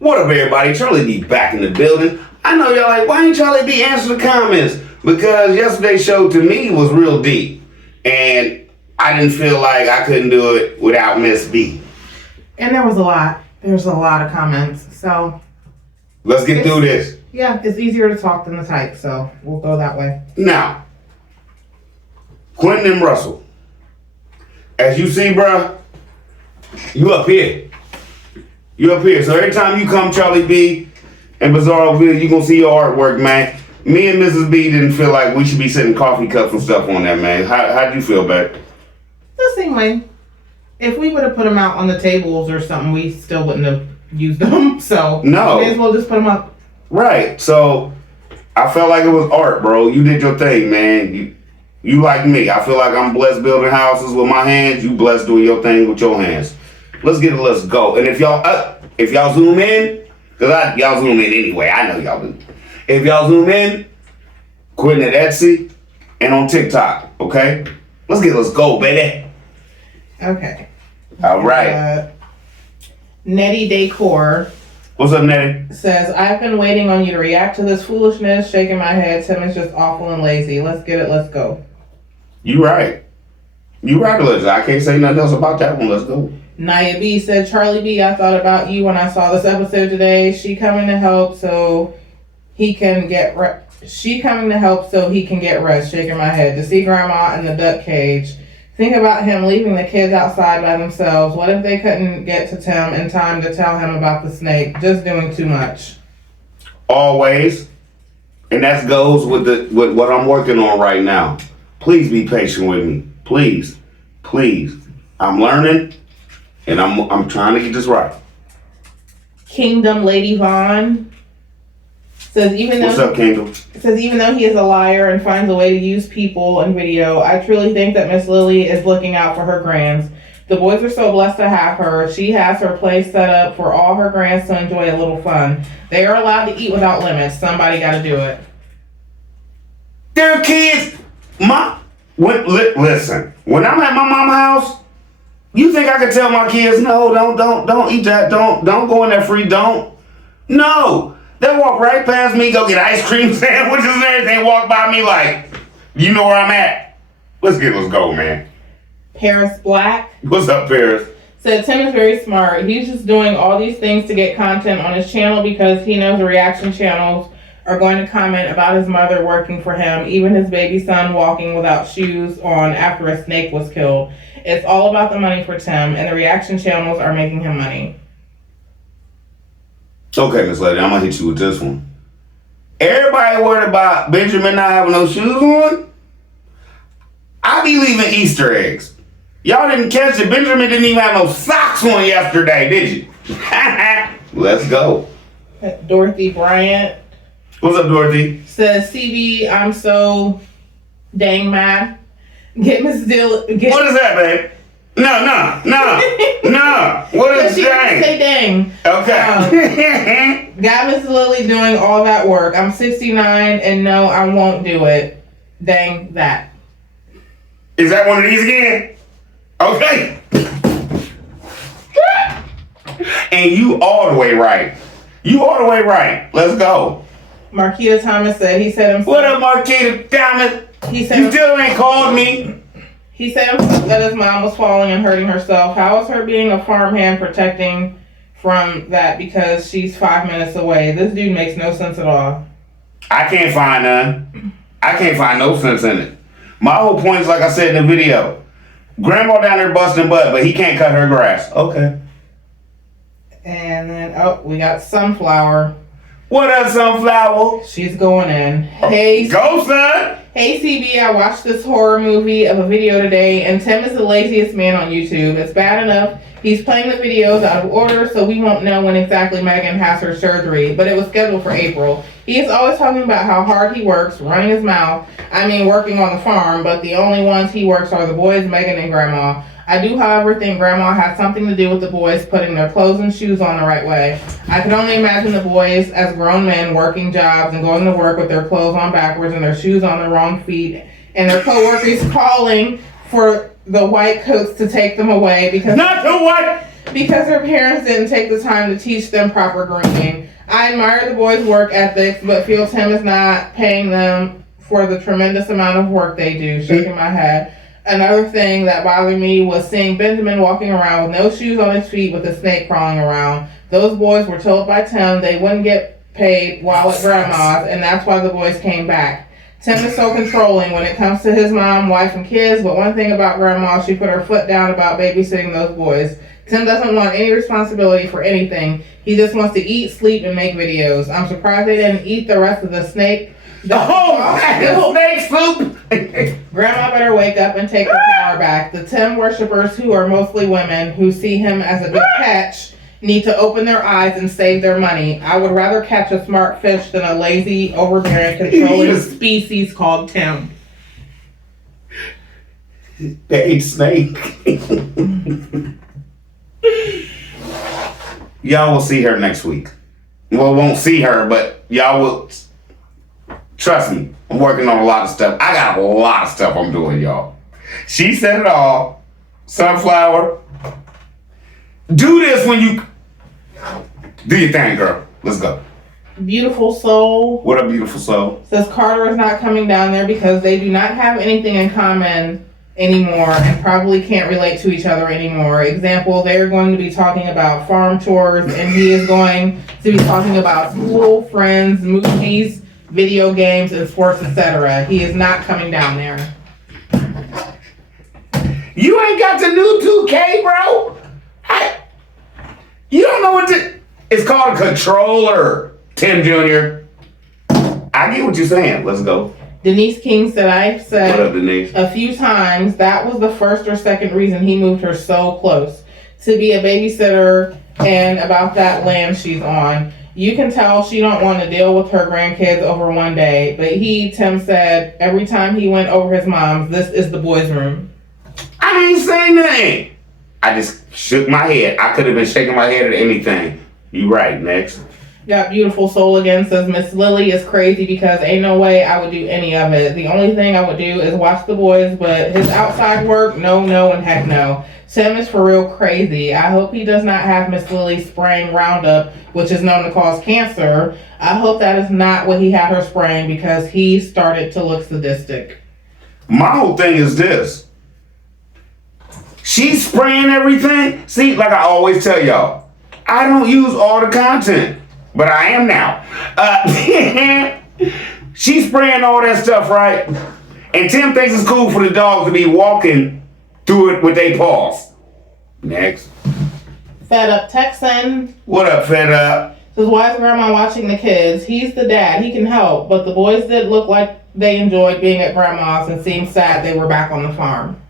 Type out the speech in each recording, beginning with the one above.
What up, everybody? Charlie D back in the building. I know y'all like, why ain't Charlie D answer the comments? Because yesterday's show to me was real deep. And I didn't feel like I couldn't do it without Miss B. And there was a lot. There's a lot of comments. So let's get through this. Yeah, it's easier to talk than to type, so we'll go that way. Now, Quentin and Russell. As you see, bruh, you up here. You up here. So every time you come, Charlie B and Bizarroville, you gonna see your artwork, man. Me and Mrs. B didn't feel like we should be setting coffee cups and stuff on that, man. How'd you feel, babe? The same way. If we would have put them out on the tables or something, we still wouldn't have used them. So no, may as well just put them up. Right. So I felt like it was art, bro. You did your thing, man. You like me. I feel like I'm blessed building houses with my hands. You blessed doing your thing with your hands. Let's go. And if y'all zoom in, cause y'all zoom in anyway. I know y'all do. If y'all zoom in, Quentin at Etsy and on TikTok. Okay. Let's go, baby. Okay. All right. Nettie Decor. What's up, Nettie? Says, I've been waiting on you to react to this foolishness, shaking my head. Tim is just awful and lazy. Let's get it. Let's go. You right. Liz. I can't say nothing else about that one. Let's go. Naya B said, Charlie B, I thought about you when I saw this episode today. She coming to help so he can get rest. Shaking my head. To see Grandma in the duck cage. Think about him leaving the kids outside by themselves. What if they couldn't get to Tim in time to tell him about the snake? Just doing too much. Always. And that goes with what I'm working on right now. Please be patient with me. Please. I'm learning and I'm trying to get this right. Kingdom Lady Vaughn says What's up, Kingdom? Says even though he is a liar and finds a way to use people and video, I truly think that Miss Lily is looking out for her grands. The boys are so blessed to have her. She has her place set up for all her grands to enjoy a little fun. They are allowed to eat without limits. Somebody got to do it. Their kids, listen. When I'm at my mama's house, you think I could tell my kids, no, don't eat that, don't go in there free, don't. No. They'll walk right past me, go get ice cream sandwiches and everything, walk by me like, you know where I'm at. Let's go, man. Paris Black. What's up, Paris? Said Tim is very smart. He's just doing all these things to get content on his channel because he knows the reaction channels are going to comment about his mother working for him, even his baby son walking without shoes on after a snake was killed. It's all about the money for Tim, and the reaction channels are making him money. Okay, Miss Lady, I'm gonna hit you with this one. Everybody worried about Benjamin not having no shoes on? I be leaving Easter eggs. Y'all didn't catch it. Benjamin didn't even have no socks on yesterday, did you? Let's go. Dorothy Bryant. What's up, Dorothy? Says, CB, I'm so dang mad. Get Miss Dill. What is that, babe? No. What is dang? Say dang. Okay. Got Miss Lily doing all that work. I'm 69 and no, I won't do it. Dang that. Is that one of these again? Okay. And you all the way right. Let's go. Marquita Thomas said he said himself. What up, Marquita Thomas? He said you still ain't called me. He said that his mom was falling and hurting herself. How is her being a farmhand protecting from that because she's 5 minutes away? This dude makes no sense at all. I can't find none. I can't find no sense in it. My whole point is, like I said in the video, Grandma down there busting butt, but he can't cut her grass. Okay. And then, we got Sunflower. What up, Sunflower? She's going in. Hey, go, son. Hey, CB, I watched this horror movie of a video today, and Tim is the laziest man on YouTube. It's bad enough he's playing the videos out of order, so we won't know when exactly Megan has her surgery, but it was scheduled for April. He is always talking about how hard he works, running his mouth. Working on the farm, but the only ones he works are the boys, Megan, and Grandma. I do, however, think Grandma had something to do with the boys putting their clothes and shoes on the right way. I can only imagine the boys as grown men working jobs and going to work with their clothes on backwards and their shoes on the wrong feet, and their co-workers calling for the white coats to take them away because not the white. Because their parents didn't take the time to teach them proper grooming. I admire the boys' work ethics, but feel Tim is not paying them for the tremendous amount of work they do. Shaking my head. Another thing that bothered me was seeing Benjamin walking around with no shoes on his feet with a snake crawling around. Those boys were told by Tim they wouldn't get paid while at grandma's, and that's why the boys came back. Tim is so controlling when it comes to his mom, wife, and kids, but one thing about grandma, she put her foot down about babysitting those boys. Tim doesn't want any responsibility for anything. He just wants to eat, sleep, and make videos. I'm surprised they didn't eat the rest of the snake. Snake soup! Grandma better wake up and take her power back. The Tim worshippers, who are mostly women, who see him as a good catch, need to open their eyes and save their money. I would rather catch a smart fish than a lazy, overbearing, controlling species called Tim. They ate snake. Y'all will see her next week. Well, won't see her, but y'all will. Trust me, I'm working on a lot of stuff. I got a lot of stuff I'm doing, y'all. She said it all. Sunflower. Do this when you do your thing, girl. Let's go. Beautiful Soul. What a beautiful soul. Says Carter is not coming down there because they do not have anything in common anymore and probably can't relate to each other anymore. Example, they're going to be talking about farm chores and he is going to be talking about school, friends, movies, video games, and sports, etc. He is not coming down there. You ain't got the new 2K, bro. You don't know what it's called, a controller, Tim Jr. I get what you're saying. Let's go. Denise King said, I've said what up, Denise? A few times that was the first or second reason he moved her so close. To be a babysitter and about that land she's on. You can tell she don't want to deal with her grandkids over one day. But Tim said, every time he went over his mom's, this is the boys' room. I didn't say nothing. I just shook my head. I could have been shaking my head at anything. You right, next. Got Beautiful Soul again, says Miss Lily is crazy because ain't no way I would do any of it. The only thing I would do is watch the boys, but his outside work, no, and heck no. Tim is for real crazy. I hope he does not have Miss Lily spraying Roundup, which is known to cause cancer. I hope that is not what he had her spraying because he started to look sadistic. My whole thing is this. She's spraying everything. See, like I always tell y'all, I don't use all the content, but I am now. She's spraying all that stuff, right? And Tim thinks it's cool for the dogs to be walking through it with their paws. Next. Fed Up Texan. What up, Fed Up? Says, why is Grandma watching the kids? He's the dad. He can help. But the boys did look like they enjoyed being at Grandma's and seemed sad they were back on the farm.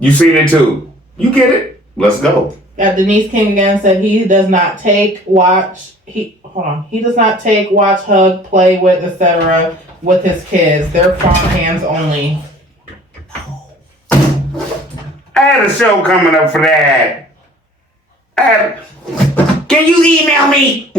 You seen it too. You get it. Let's go. Denise King again said he does not take, watch, he does not take, watch, hug, play with, etc. with his kids. They're farm hands only. I had a show coming up for that. Can you email me?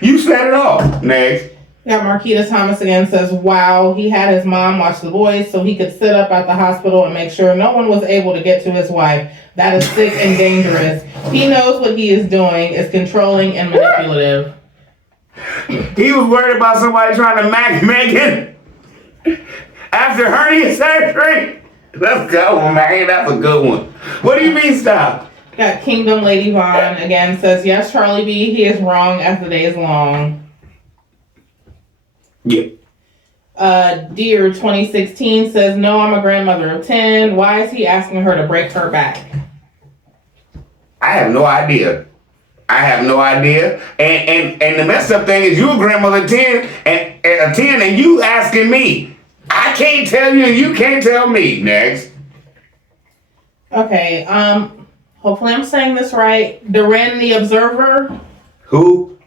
You set it off. Next. Got Marquita Thomas again says, wow, he had his mom watch the boys so he could sit up at the hospital and make sure no one was able to get to his wife. That is sick and dangerous. He knows what he is doing is controlling and manipulative. He was worried about somebody trying to mac Megan after hernia surgery. Let's go, man. That's a good one. What do you mean stop? Got Kingdom Lady Vaughn again says, yes, Charlie B, he is wrong as the day is long. Yeah. Dear 2016 says, no, I'm a grandmother of 10. Why is he asking her to break her back? I have no idea. And the messed up thing is you're a grandmother of 10 and you asking me. I can't tell you and you can't tell me. Next. Okay, hopefully I'm saying this right. Duran the Observer. Who?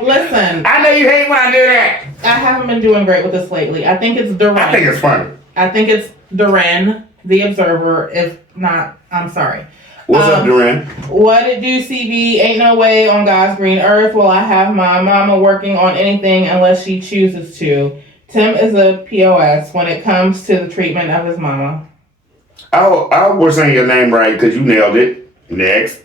Listen. I know you hate when I do that. I haven't been doing great with this lately. I think it's Duran. I think it's funny. I think it's Duran the Observer. If not, I'm sorry. What's up, Duran? What it do, CB? Ain't no way on God's green earth will I have my mama working on anything unless she chooses to. Tim is a POS when it comes to the treatment of his mama. I hope we're saying your name right because you nailed it. Next.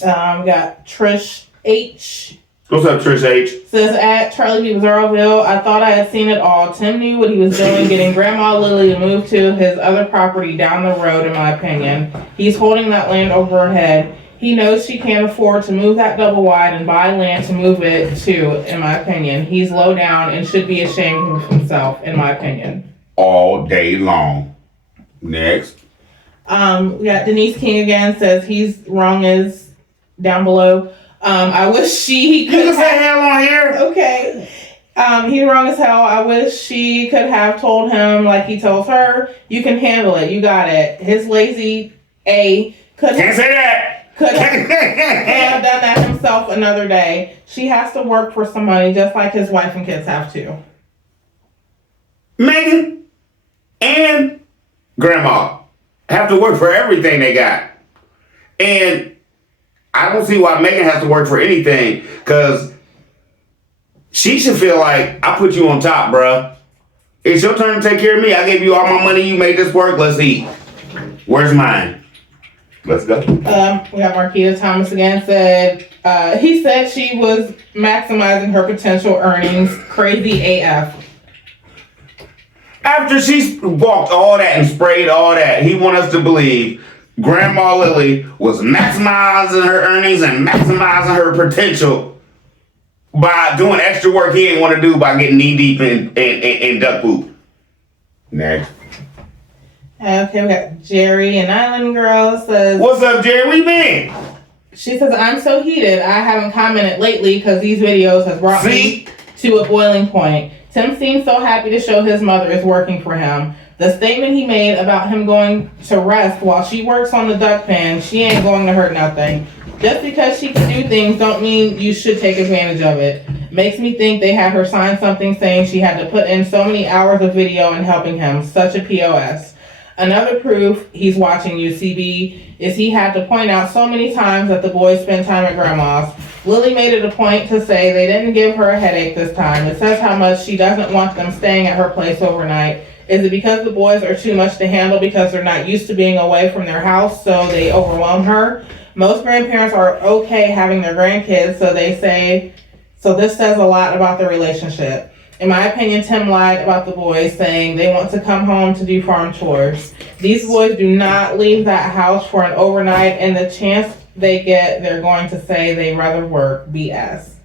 We got Trish H. What's up, Trish H? Says at Charlie B. Bizarroville, I thought I had seen it all. Tim knew what he was doing, getting Grandma Lily to move to his other property down the road, in my opinion. He's holding that land over her head. He knows she can't afford to move that double wide and buy land to move it to, in my opinion. He's low down and should be ashamed of himself, in my opinion. All day long. Next. We got Denise King again, says he's wrong as down below. I wish she could. You can say hell on here. Okay. He's wrong as hell. I wish she could have told him like he tells her. You can handle it. You got it. His lazy A could Can't say that. Could have done that himself another day. She has to work for some money, just like his wife and kids have to. Megan and Grandma have to work for everything they got. And I don't see why Megan has to work for anything, because she should feel like I put you on top, bruh. It's your turn to take care of me. I gave you all my money. You made this work. Let's eat. Where's mine? Let's go. We got Marquita Thomas again. He said she was maximizing her potential earnings. Crazy AF. After she walked all that and sprayed all that, he wants us to believe Grandma Lily was maximizing her earnings and maximizing her potential by doing extra work he didn't want to do by getting knee deep in duck poop. Next. Okay, we got Jerry and Island Girl says, what's up, Jerry? Where you been? She says, I'm so heated. I haven't commented lately because these videos have brought me to a boiling point. Tim seems so happy to show his mother is working for him. The statement he made about him going to rest while she works on the duck pen, she ain't going to hurt nothing. Just because she can do things don't mean you should take advantage of it. Makes me think they had her sign something saying she had to put in so many hours of video and helping him. Such a POS. Another proof he's watching UCB is he had to point out so many times that the boys spend time at Grandma's. Lily made it a point to say they didn't give her a headache this time. It says how much she doesn't want them staying at her place overnight. Is it because the boys are too much to handle because they're not used to being away from their house, so they overwhelm her? Most grandparents are okay having their grandkids, so they say, so this says a lot about their relationship. In my opinion, Tim lied about the boys, saying they want to come home to do farm chores. These boys do not leave that house for an overnight, and the chance they get, they're going to say they rather work. BS.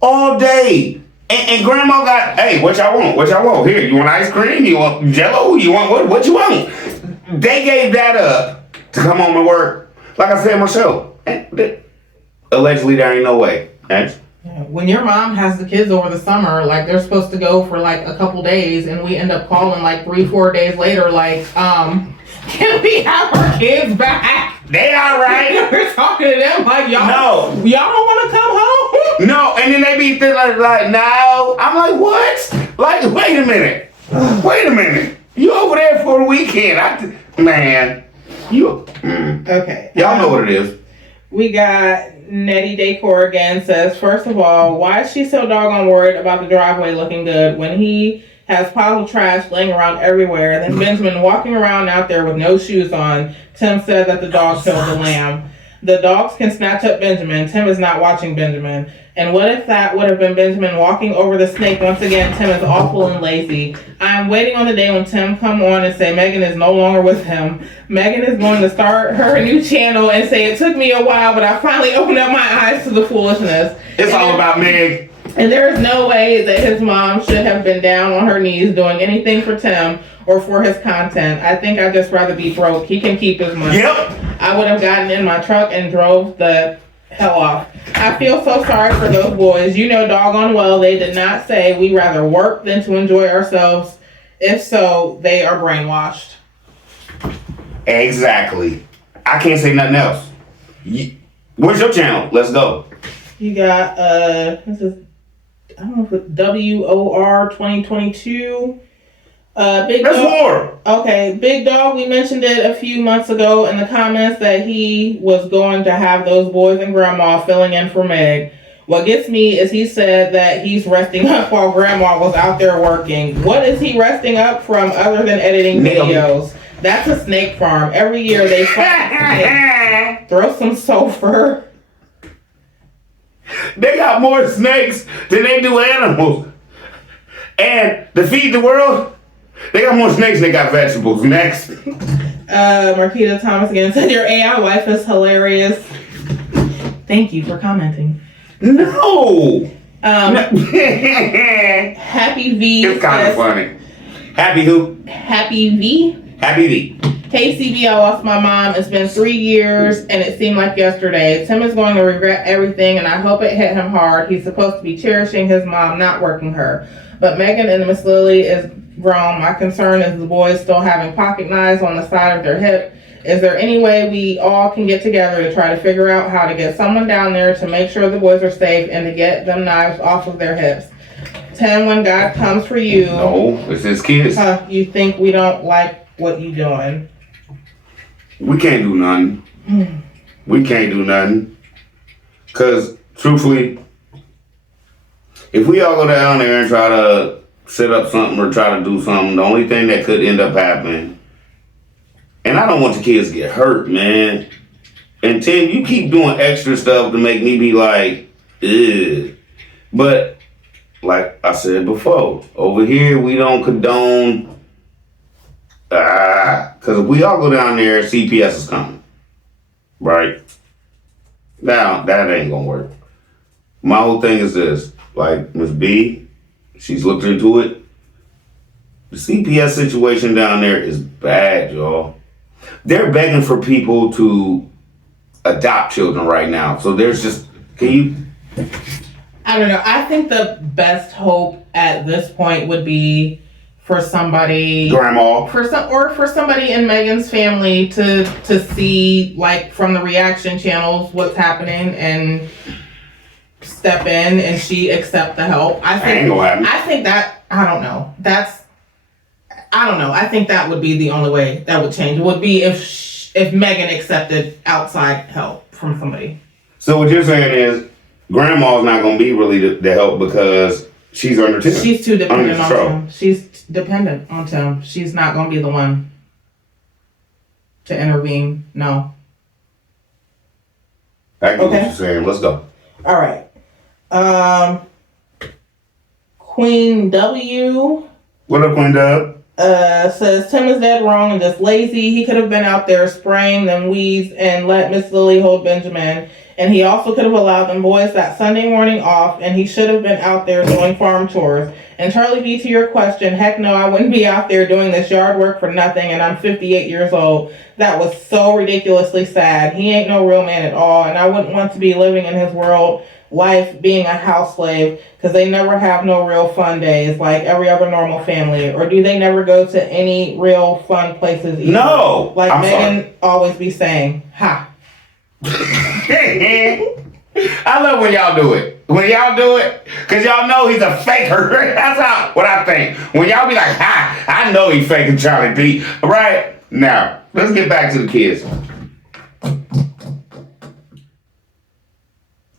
All day. And Grandma got, hey, what y'all want? What y'all want? Here, you want ice cream? You want Jell-O? You want what you want? They gave that up to come home and work. Like I said in my show. Allegedly, there ain't no way. Next. When your mom has the kids over the summer, like they're supposed to go for like a couple days, and we end up calling like 3-4 days later, like, can we have our kids back? They all right. We're talking to them like, y'all don't want to come home? No, and then they be like, no. I'm like, what? Like, wait a minute. You over there for the weekend. Man, you. Okay. Y'all know what it is. We got Nettie Decor again says, first of all, why is she so doggone worried about the driveway looking good when he has piles of trash laying around everywhere? Then Benjamin walking around out there with no shoes on. Tim said that the dog killed the lamb. The dogs can snatch up Benjamin. Tim is not watching Benjamin. And what if that would have been Benjamin walking over the snake? Once again, Tim is awful and lazy. I am waiting on the day when Tim come on and say Megan is no longer with him. Megan is going to start her new channel and say it took me a while, but I finally opened up my eyes to the foolishness. It's all about Meg. And there is no way that his mom should have been down on her knees doing anything for Tim or for his content. I think I'd just rather be broke. He can keep his money. Yep. I would have gotten in my truck and drove the hell off. I feel so sorry for those boys. You know doggone well they did not say we rather work than to enjoy ourselves. If so, they are brainwashed. Exactly. I can't say nothing else. Where's your channel? Let's go. You got this is, I don't know if it's WOR 2022. Big That's Dog. war. Okay, Big Dog, we mentioned it a few months ago in the comments that he was going to have those boys and Grandma filling in for Meg. What gets me is he said that he's resting up while Grandma was out there working. What is he resting up from other than editing videos? That's a snake farm. Every year they find a snake, throw some sulfur. They got more snakes than they do animals. And to feed the world, they got more snakes than they got vegetables. Next. Marquita Thomas again said, your AI wife is hilarious. Thank you for commenting. No. Happy V. It's kind of funny. Happy who? Happy V. Happy V. Hey CB, I lost my mom. It's been 3 years and it seemed like yesterday. Tim is going to regret everything and I hope it hit him hard. He's supposed to be cherishing his mom, not working her. But Megan and Miss Lily is grown. My concern is the boys still having pocket knives on the side of their hip. Is there any way we all can get together to try to figure out how to get someone down there to make sure the boys are safe and to get them knives off of their hips? Tim, when God comes for you, no, it's his kids. You think we don't like what you doing? We can't do nothing. We can't do nothing. Because, truthfully, if we all go down there and try to set up something or try to do something, the only thing that could end up happening, and I don't want the kids to get hurt, man. And Tim, you keep doing extra stuff to make me be like, ugh. But, like I said before, over here we don't condone. Because if we all go down there, CPS is coming. Right? Now, that ain't going to work. My whole thing is this. Like, Miss B, she's looked into it. The CPS situation down there is bad, y'all. They're begging for people to adopt children right now. So there's just, can you? I don't know. I think the best hope at this point would be for somebody, Grandma, for somebody in Megan's family to see, like, from the reaction channels what's happening and step in and she accept the help. I think that, I don't know. I think that would be the only way that would change. It would be if Megan accepted outside help from somebody. So what you're saying is Grandma's not going to be really the help because she's under Tim. She's too dependent on Tim. She's dependent on Tim. She's not going to be the one to intervene. No. I get what you're saying. Let's go. All right. Queen W. What up, Queen Dub? Says Tim is dead wrong and just lazy. He could have been out there spraying them weeds and let Miss Lily hold Benjamin. And he also could have allowed them boys that Sunday morning off, and he should have been out there doing farm chores. And Charlie B, to your question, heck no, I wouldn't be out there doing this yard work for nothing, and I'm 58 years old. That was so ridiculously sad. He ain't no real man at all, and I wouldn't want to be living in his world life being a house slave, because they never have no real fun days like every other normal family. Or do they never go to any real fun places either? No! Like Megan always be saying, ha. I love when y'all do it. When y'all do it, because y'all know he's a faker. That's what I think. When y'all be like, ha, I know he's faking Charlie B. All right? Now, let's get back to the kids.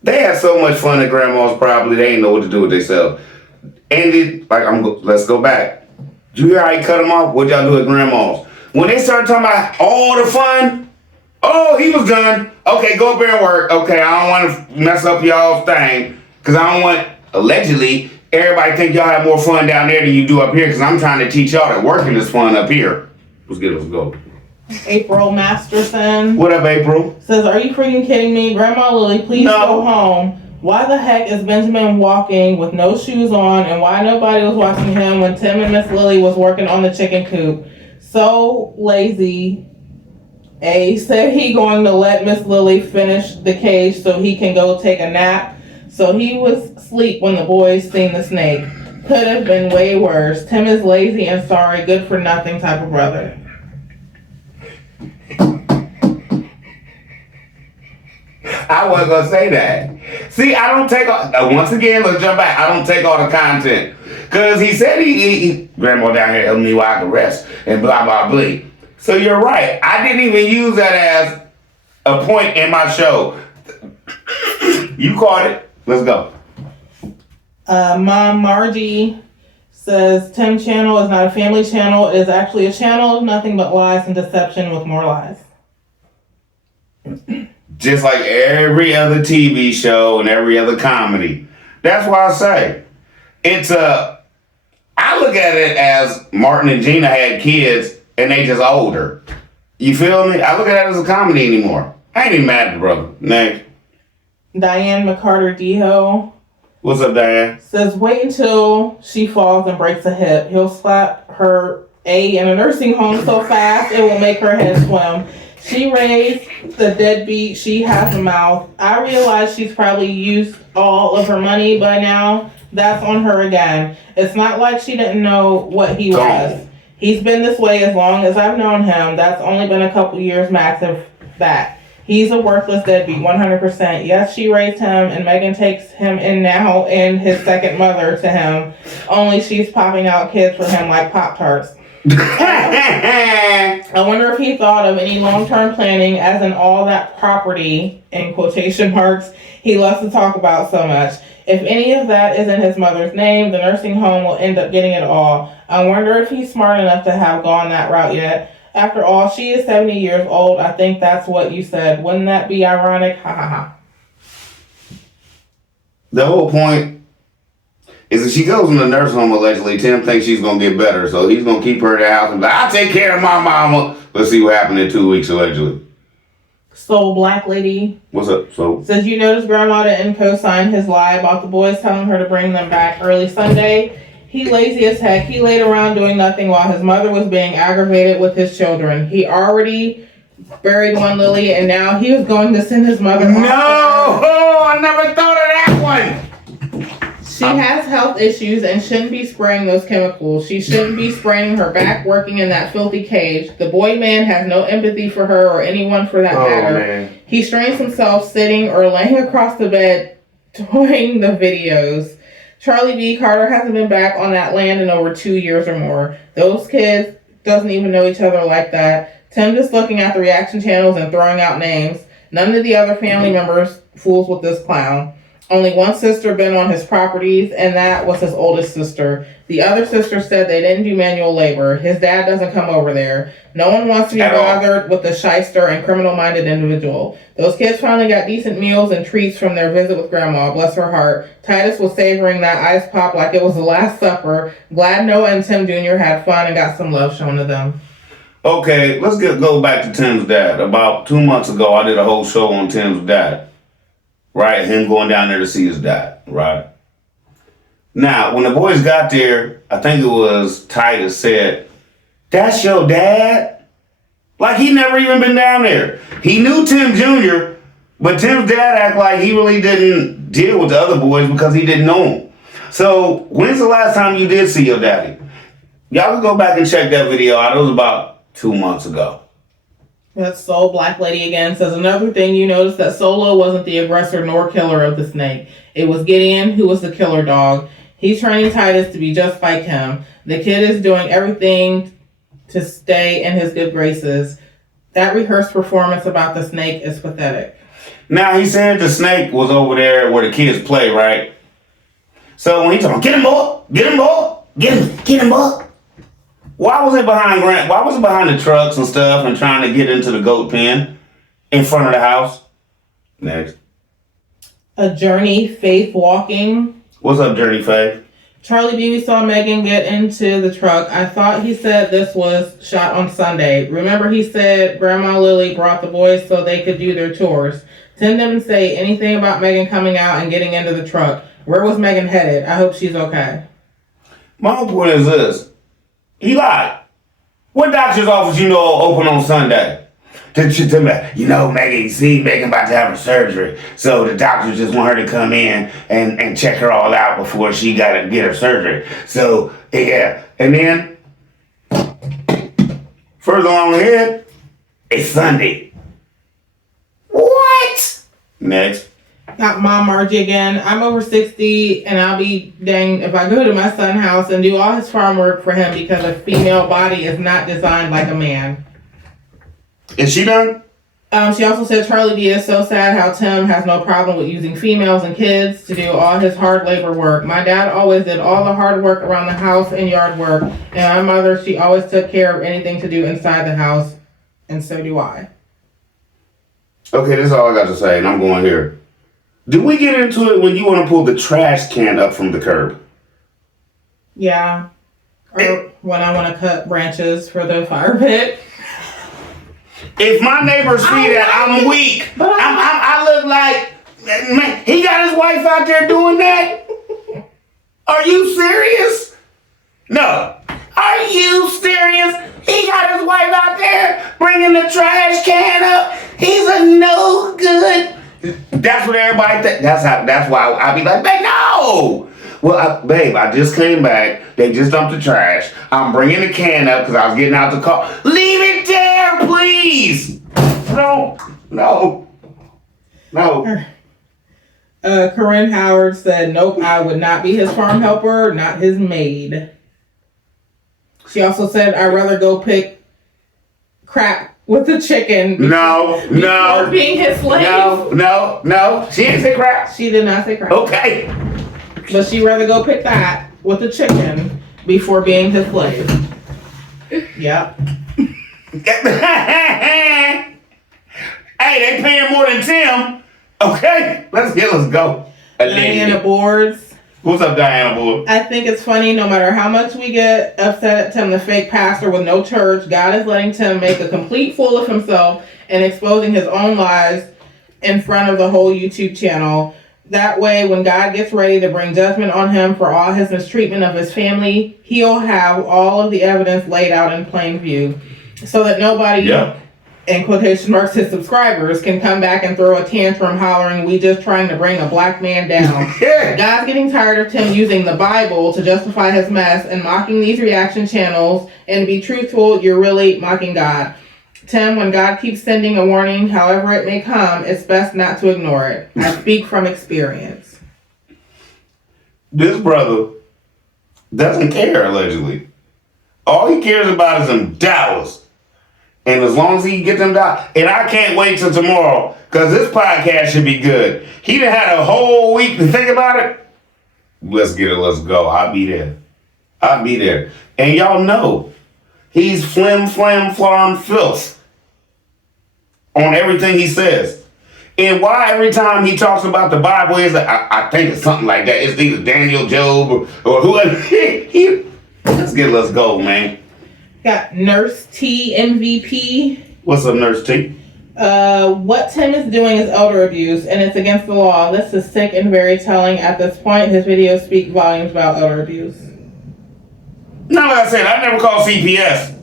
They had so much fun at Grandma's probably they didn't know what to do with themselves. Let's go back. Did you hear how he cut them off? What y'all do at Grandma's? When they started talking about all the fun, oh, he was done. Okay, go up there and work. Okay, I don't want to mess up y'all's thing. Because I don't want, allegedly, everybody think y'all have more fun down there than you do up here. Because I'm trying to teach y'all that working is fun up here. Let's go. April Masterson. What up, April? Says, are you freaking kidding me? Grandma Lily, please go home. Why the heck is Benjamin walking with no shoes on, and why nobody was watching him when Tim and Miss Lily was working on the chicken coop? So lazy. A said he going to let Miss Lily finish the cage so he can go take a nap. So he was asleep when the boys seen the snake. Could have been way worse. Tim is lazy and sorry, good for nothing type of brother. I wasn't going to say that. See, I don't take all... once again, let's jump back. I don't take all the content. Because he said he Grandma down here helping me while I can rest and blah, blah, blah. So you're right. I didn't even use that as a point in my show. You caught it. Let's go. Mom Margie Says Tim channel is not a family channel. It is actually a channel of nothing but lies and deception with more lies. Just like every other TV show and every other comedy. That's why I say it's I look at it as Martin and Gina had kids and they just older. You feel me? I look at it as a comedy anymore. I ain't even mad at the brother. Next. Diane McCarter Deho. What's up, Diane? Says wait until she falls and breaks a hip. He'll slap her in a nursing home so fast it will make her head swim. She raised the deadbeat. She has a mouth. I realize she's probably used all of her money by now. That's on her again. It's not like she didn't know what he was. He's been this way as long as I've known him. That's only been a couple years max of that. He's a worthless deadbeat, 100%. Yes, she raised him, and Megan takes him in now and his second mother to him. Only she's popping out kids for him like Pop-Tarts. I wonder if he thought of any long-term planning as in all that property, in quotation marks, he loves to talk about so much. If any of that is in his mother's name, the nursing home will end up getting it all. I wonder if he's smart enough to have gone that route yet. After all, she is 70 years old. I think that's what you said. Wouldn't that be ironic? Ha ha ha. The whole point is that she goes in the nursing home allegedly. Tim thinks she's going to get better, so he's going to keep her at the house and be like, I'll take care of my mama. Let's see what happened in 2 weeks allegedly. Soul Black Lady. What's up, Soul? Says you notice Grandma didn't co-sign his lie about the boys telling her to bring them back early Sunday. He lazy as heck. He laid around doing nothing while his mother was being aggravated with his children. He already buried one Lily, and now he was going to send his mother. No! Oh, I never thought of that one! She has health issues and shouldn't be spraying those chemicals. She shouldn't be spraining her back working in that filthy cage. The boy man has no empathy for her or anyone for that matter. Man. He strains himself sitting or laying across the bed doing the videos. Charlie B. Carter hasn't been back on that land in over 2 years or more. Those kids doesn't even know each other like that. Tim just looking at the reaction channels and throwing out names. None of the other family members fools with this clown. Only one sister been on his properties, and that was his oldest sister. The other sister said they didn't do manual labor. His dad doesn't come over there. No one wants to be bothered with the shyster and criminal-minded individual. Those kids finally got decent meals and treats from their visit with Grandma, bless her heart. Titus was savoring that ice pop like it was the Last Supper. Glad Noah and Tim Jr. had fun and got some love shown to them. Okay, let's go back to Tim's dad. About 2 months ago, I did a whole show on Tim's dad. Right, him going down there to see his dad, right? Now, when the boys got there, I think it was Titus said, that's your dad? Like he never even been down there. He knew Tim Jr., but Tim's dad acted like he really didn't deal with the other boys because he didn't know him. So, when's the last time you did see your daddy? Y'all can go back and check that video out. It was about 2 months ago. That's Soul Black Lady again. Says another thing you notice that Solo wasn't the aggressor nor killer of the snake. It was Gideon who was the killer dog. He's training Titus to be just like him. The kid is doing everything to stay in his good graces. That rehearsed performance about the snake is pathetic. Now he said the snake was over there where the kids play, right? So when he talking, get him boy, get him boy, get him boy. Why was it behind Why was it behind the trucks and stuff and trying to get into the goat pen in front of the house? Next. A Journey Faith walking. What's up, Journey Faith? Charlie B. We saw Megan get into the truck. I thought he said this was shot on Sunday. Remember he said Grandma Lily brought the boys so they could do their chores. Tim didn't say anything about Megan coming out and getting into the truck. Where was Megan headed? I hope she's okay. My whole point is this. He lied. What doctor's office you know open on Sunday? You know, Megan about to have her surgery. So the doctors just want her to come in and check her all out before she got to get her surgery. So, yeah. And then, further along ahead, it's Sunday. What? Next. Got Mom Margie again. I'm over 60 and I'll be dang if I go to my son's house and do all his farm work for him because a female body is not designed like a man. Is she done? She also said Charlie D is so sad how Tim has no problem with using females and kids to do all his hard labor work. My dad always did all the hard work around the house and yard work, and my mother, she always took care of anything to do inside the house, and so do I. Okay, this is all I got to say, and I'm going here. Do we get into it when you want to pull the trash can up from the curb? Yeah. Or when I want to cut branches for the fire pit. If my neighbors see that, I'm weak. But I look like, man, he got his wife out there doing that? Are you serious? No. Are you serious? He got his wife out there bringing the trash can up. He's a no good. That's what everybody thinks. That's why I be like, babe, no. Well, babe, I just came back. They just dumped the trash. I'm bringing the can up because I was getting out the car. Leave it there, please. No. Corinne Howard said, nope, I would not be his farm helper, not his maid. She also said, I'd rather go pick crap with the chicken. No. Being his slave. No. She didn't say crap. She did not say crap. Okay. But she'd rather go pick that with the chicken before being his slave. Yep. Hey, they paying more than Tim. Okay, let's go. Diana Boards. What's up, Diana Board? I think it's funny, no matter how much we get upset at Tim, the fake pastor with no church, God is letting Tim make a complete fool of himself and exposing his own lies in front of the whole YouTube channel. That way, when God gets ready to bring judgment on him for all his mistreatment of his family, he'll have all of the evidence laid out in plain view so that nobody, in quotation marks, his subscribers, can come back and throw a tantrum hollering, we just trying to bring a black man down. God's getting tired of Tim using the Bible to justify his mess and mocking these reaction channels, and to be truthful, you're really mocking God. Tim, when God keeps sending a warning, however it may come, it's best not to ignore it. I speak from experience. This brother doesn't care, allegedly. All he cares about is them dollars. And as long as he can get them dollars, and I can't wait till tomorrow, because this podcast should be good. He done had a whole week to think about it. Let's get it, let's go. I'll be there. And y'all know, he's flim, flam, filth on everything he says. And why every time he talks about the Bible is I think it's something like that. It's either Daniel, Job, or whoever. Let's go, man. Got Nurse T MVP. What's up, Nurse T? What Tim is doing is elder abuse, and it's against the law. This is sick and very telling. At this point, his videos speak volumes about elder abuse. Now, like I said, I never called CPS,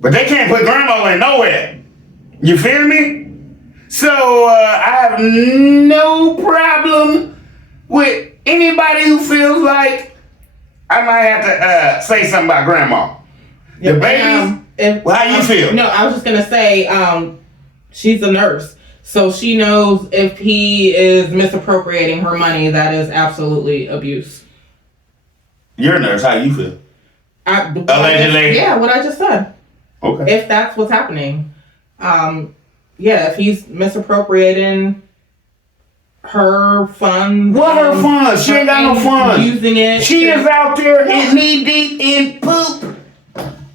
but they can't put grandma in nowhere. You feel me? So I have no problem with anybody who feels like I might have to say something about grandma. The babies. How you feel? No, I was just gonna say, she's a nurse, so she knows if he is misappropriating her money, that is absolutely abuse. You're a nurse. How you feel? Allegedly. What I just said. Okay. If that's what's happening, if he's misappropriating her funds. What her funds? She ain't got no funds. Using it. She is out there knee deep in poop.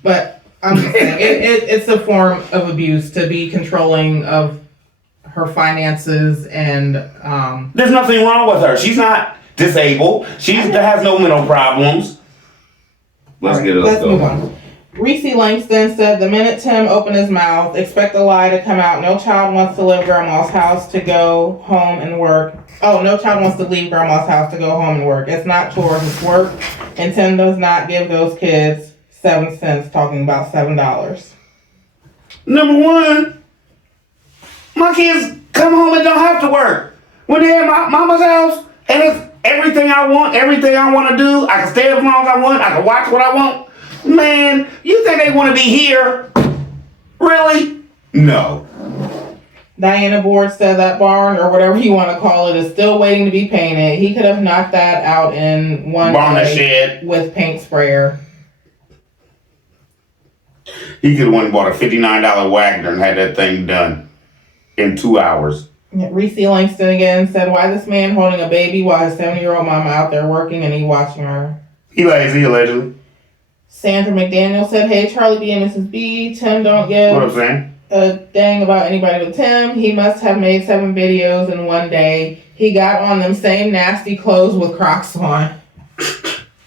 But I'm just saying, it's a form of abuse to be controlling of her finances and. There's nothing wrong with her. She's not disabled. She has no mental problems. Let's move on. Reese Langston said, the minute Tim opened his mouth, expect a lie to come out. No child wants to live grandma's house to go home and work. Oh, no child wants to leave grandma's house to go home and work. It's not chores, it's work. And Tim does not give those kids 7 cents, talking about $7. Number one, my kids come home and don't have to work. When they're at my mama's house, and it's everything I want to do, I can stay as long as I want, I can watch what I want. Man, you think they want to be here? Really? No. Diana Board said that barn, or whatever you want to call it, is still waiting to be painted. He could have knocked that out in one day shed with paint sprayer. He could have went and bought a $59 Wagner and had that thing done. in 2 hours. Reese Langston again said, why this man holding a baby while his 70-year-old mama out there working and he watching her? He lazy, allegedly. Sandra McDaniel said, hey, Charlie B and Mrs. B, Tim don't give What I'm saying? a dang about anybody with Tim. He must have made 7 videos in one day. He got on them same nasty clothes with Crocs on.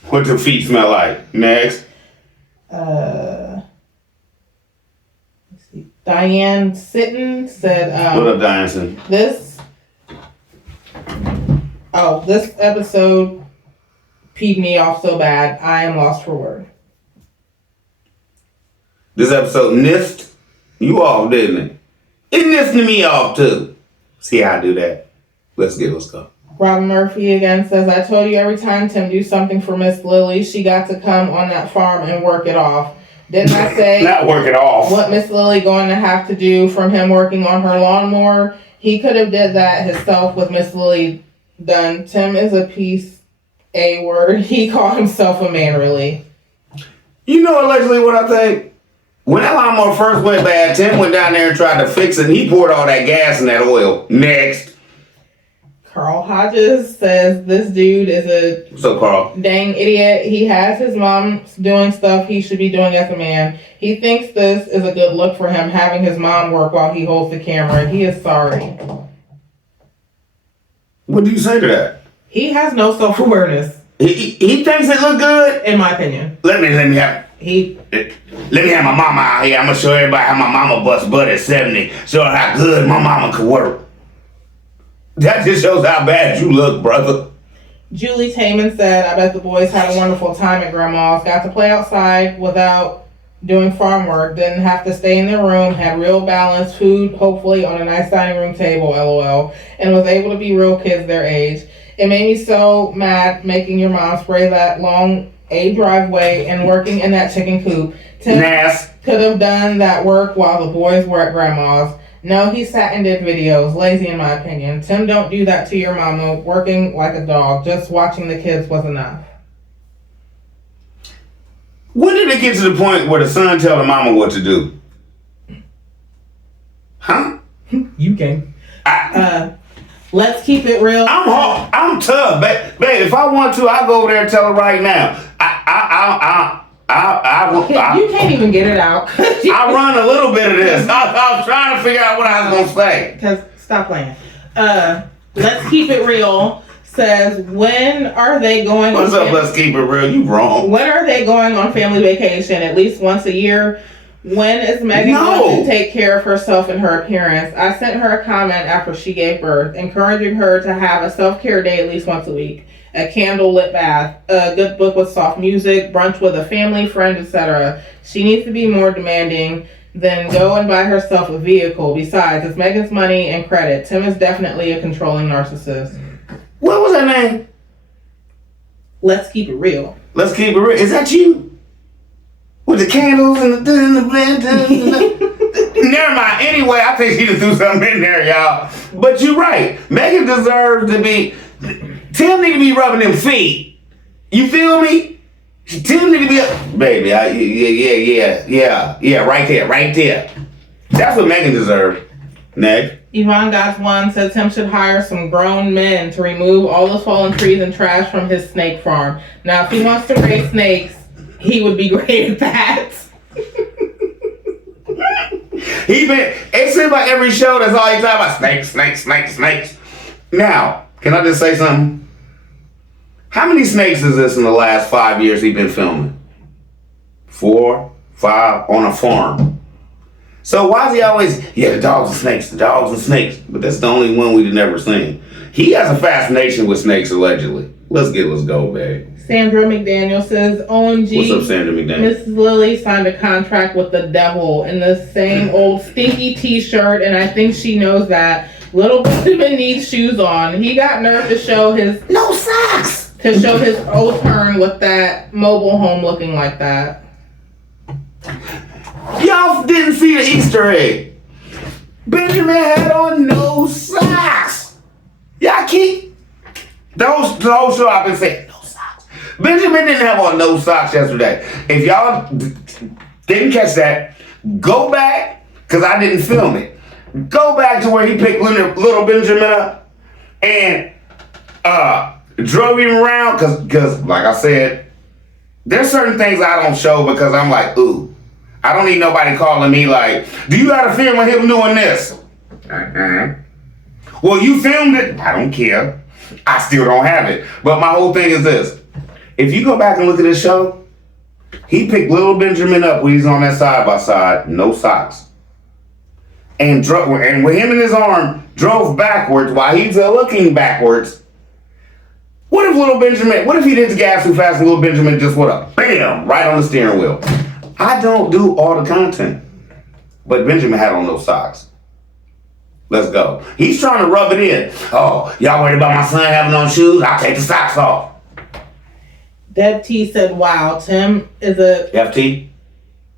What your feet smell like? Next. Let's see. Diane Sitton said, What up, Diane? this episode peed me off so bad, I am lost for words. This episode nissed you off, didn't it? It nissed me off, too. See how I do that? Let's go. Robin Murphy again says, I told you every time Tim do something for Miss Lily, she got to come on that farm and work it off. Didn't I say Not work it off. What Miss Lily going to have to do from him working on her lawnmower? He could have did that himself with Miss Lily done. Tim is a piece A word. He called himself a man, really. You know allegedly what I think? When that lawnmower first went bad, Tim went down there and tried to fix it, and he poured all that gas and that oil. Next. Carl Hodges says this dude is a What's up, Carl? dang idiot. He has his mom doing stuff he should be doing as a man. He thinks this is a good look for him, having his mom work while he holds the camera. He is sorry. What do you say to that? He has no self-awareness, He thinks it look good? in my opinion. Let me have my mama out here. I'm gonna show everybody how my mama bust butt at 70. Show her how good my mama could work. That just shows how bad you look, brother. Julie Taman said, I bet the boys had a wonderful time at Grandma's. Got to play outside without doing farm work. Didn't have to stay in their room. Had real balanced food, hopefully on a nice dining room table, LOL. And was able to be real kids their age. It made me so mad making your mom spray that long driveway and working in that chicken coop. Tim could have done that work while the boys were at Grandma's. No, he sat and did videos. Lazy in my opinion. Tim, don't do that to your mama. Working like a dog. Just watching the kids was enough. When did it get to the point where the son tell the mama what to do? Huh? You can. Let's keep it real. I'm tough, babe. If I want to, I'll go over there and tell her right now. You can't even get it out. I run a little bit of this. I was trying to figure out what I was gonna say. Because stop playing. Let's keep it real. Says, when are they going? What's up? Let's keep it real. You wrong. When are they going on family vacation? At least once a year. When is Megan going to take care of herself and her appearance? I sent her a comment after she gave birth, encouraging her to have a self-care day at least once a week. A candle-lit bath, a good book with soft music, brunch with a family, friend, etc. She needs to be more demanding than go and buy herself a vehicle. Besides, it's Megan's money and credit. Tim is definitely a controlling narcissist. What was her name? Let's keep it real. Let's keep it real. Is that you? With the candles and the Never mind. Anyway, I think she just threw something in there, y'all. But you're right. Megan deserves to be... Tim need to be rubbing them feet. You feel me? Tim need to be... Baby, yeah, right there. That's what Megan deserves. Next. Yvonne Goss One said Tim should hire some grown men to remove all the fallen trees and trash from his snake farm. Now, if he wants to raise snakes, he would be great at that. It seems like every show that's all he's talking about. Snakes. Now, can I just say something? How many snakes is this in the last 5 years he's been filming? 4, 5 on a farm. So why is he always, the dogs and snakes. But that's the only one we've never seen. He has a fascination with snakes, allegedly. Let's go, babe. Sandra McDaniel says, OMG. What's up, Sandra McDaniel? Mrs. Lily signed a contract with the devil in the same old stinky t-shirt, and I think she knows that. Little Benjamin needs shoes on. He got nerve to show his... No socks! To show his old turn with that mobile home looking like that. Y'all didn't see the Easter egg. Benjamin had on no socks. Y'all keep... The whole show I've been saying, no socks. Benjamin didn't have on no socks yesterday. If y'all didn't catch that, go back, because I didn't film it. Go back to where he picked little Benjamin up and drove him around. Because, like I said, there's certain things I don't show because I'm like, ooh. I don't need nobody calling me like, do you got a film of him doing this? Well, you filmed it. I don't care. I still don't have it. But my whole thing is this. If you go back and look at this show, he picked little Benjamin up when he's on that side-by-side, no socks. And with him in his arm, drove backwards while he's looking backwards. What if he did the gas too fast and little Benjamin just went up, bam, right on the steering wheel? I don't do all the content. But Benjamin had on those socks. Let's go. He's trying to rub it in. Oh, y'all worried about my son having on shoes? I'll take the socks off. Deb T said, wow, Tim is a... FT?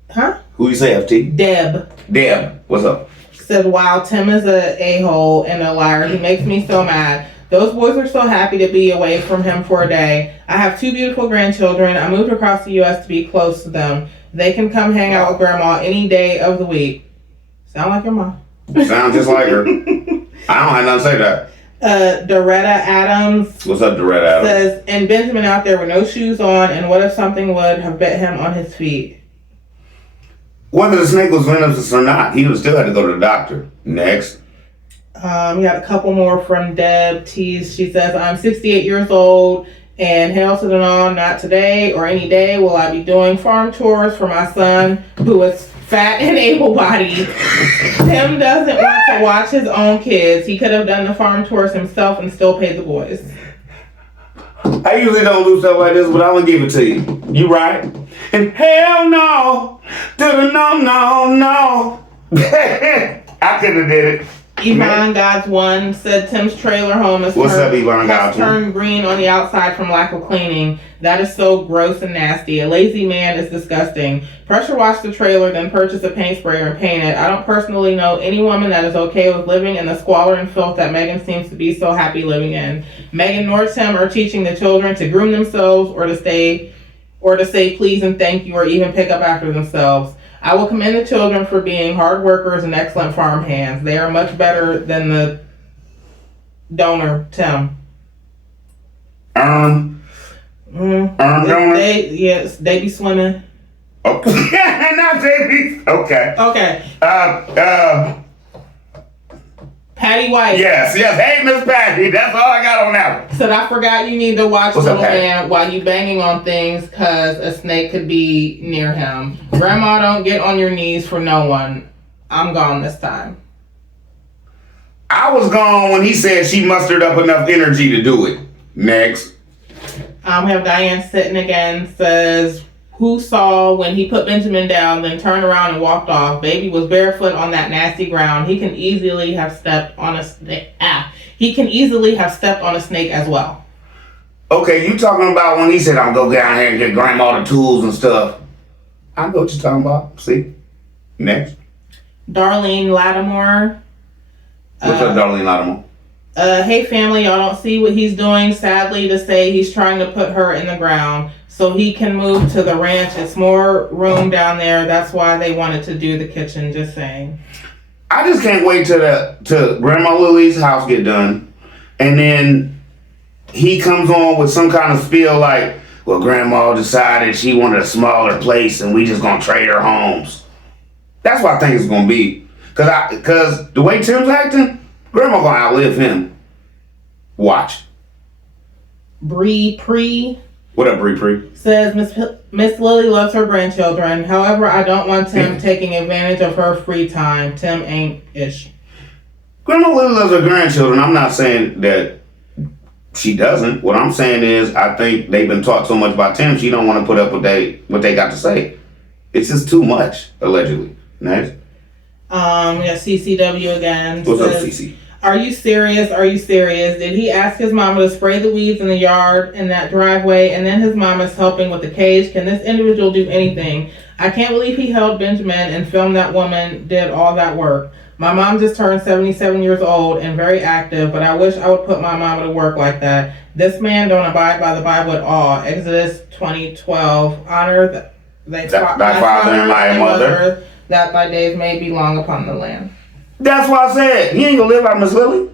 Huh? Who you say FT? Deb. What's up? Said, wow, Tim is a a-hole and a liar. He makes me so mad. Those boys are so happy to be away from him for a day. I have 2 beautiful grandchildren. I moved across the U.S. to be close to them. They can come hang out with grandma any day of the week. Sound like your mom. Sound just like her. I don't have nothing to say to that. Doretta Adams. What's up, Doretta Adams? Says, and Benjamin out there with no shoes on, and what if something would have bit him on his feet? Whether the snake was venomous or not, he would still have to go to the doctor. Next. We got a couple more from Deb T. She says, I'm 68 years old, and hail to the no, not today or any day will I be doing farm chores for my son, who is fat and able-bodied. Tim doesn't want to watch his own kids. He could have done the farm chores himself and still paid the boys. I usually don't do stuff like this, but I'm going to give it to you. You right? And hell no. No. I couldn't have did it. Yvonne God's One said Tim's trailer home has turned green on the outside from lack of cleaning. That is so gross and nasty. A lazy man is disgusting. Pressure wash the trailer, then purchase a paint sprayer and paint it. I don't personally know any woman that is okay with living in the squalor and filth that Megan seems to be so happy living in. Megan nor Tim are teaching the children to groom themselves or to say please and thank you or even pick up after themselves. I will commend the children for being hard workers and excellent farm hands. They are much better than the donor, Tim. They be swimming. Okay. Not baby. Okay. Okay. Patty White. Yes. Hey, Miss Patty. That's all I got on that one. Said, I forgot you need to watch What's Little up, Man while you banging on things because a snake could be near him. Grandma, don't get on your knees for no one. I'm gone this time. I was gone when he said she mustered up enough energy to do it. Next. We have Diane sitting again. Says, who saw when he put Benjamin down, then turned around and walked off? Baby was barefoot on that nasty ground. He can easily have stepped on a snake. He can easily have stepped on a snake as well. Okay, you talking about when he said, I'm going to go down here and get grandma the tools and stuff. I know what you're talking about. See? Next. Darlene Lattimore. What's up, Darlene Lattimore? Hey family, y'all don't see what he's doing. Sadly to say, he's trying to put her in the ground so he can move to the ranch. It's more room down there. That's why they wanted to do the kitchen, just saying. I just can't wait to Grandma Lily's house get done. And then he comes on with some kind of spiel like, well, Grandma decided she wanted a smaller place and we just gonna trade her homes. That's what I think it's gonna be. Cause the way Tim's acting, Grandma gonna outlive him. Watch. Bree Pre. What up, Bree Pre? Says Miss Lily loves her grandchildren. However, I don't want Tim taking advantage of her free time. Tim ain't ish. Grandma Lily loves her grandchildren. I'm not saying that she doesn't. What I'm saying is I think they've been taught so much about Tim, she don't want to put up with what they got to say. It's just too much, allegedly. Next. We got CCW again. What's up, CC? Are you serious? Are you serious? Did he ask his mama to spray the weeds in the yard in that driveway and then his mama's helping with the cage? Can this individual do anything? I can't believe he held Benjamin and filmed that woman did all that work. My mom just turned 77 years old and very active, but I wish I would put my mama to work like that. This man don't abide by the Bible at all. Exodus 20:12. Honor thy father and thy mother, that thy days may be long upon the land. That's why I said he ain't gonna live out Miss Lily.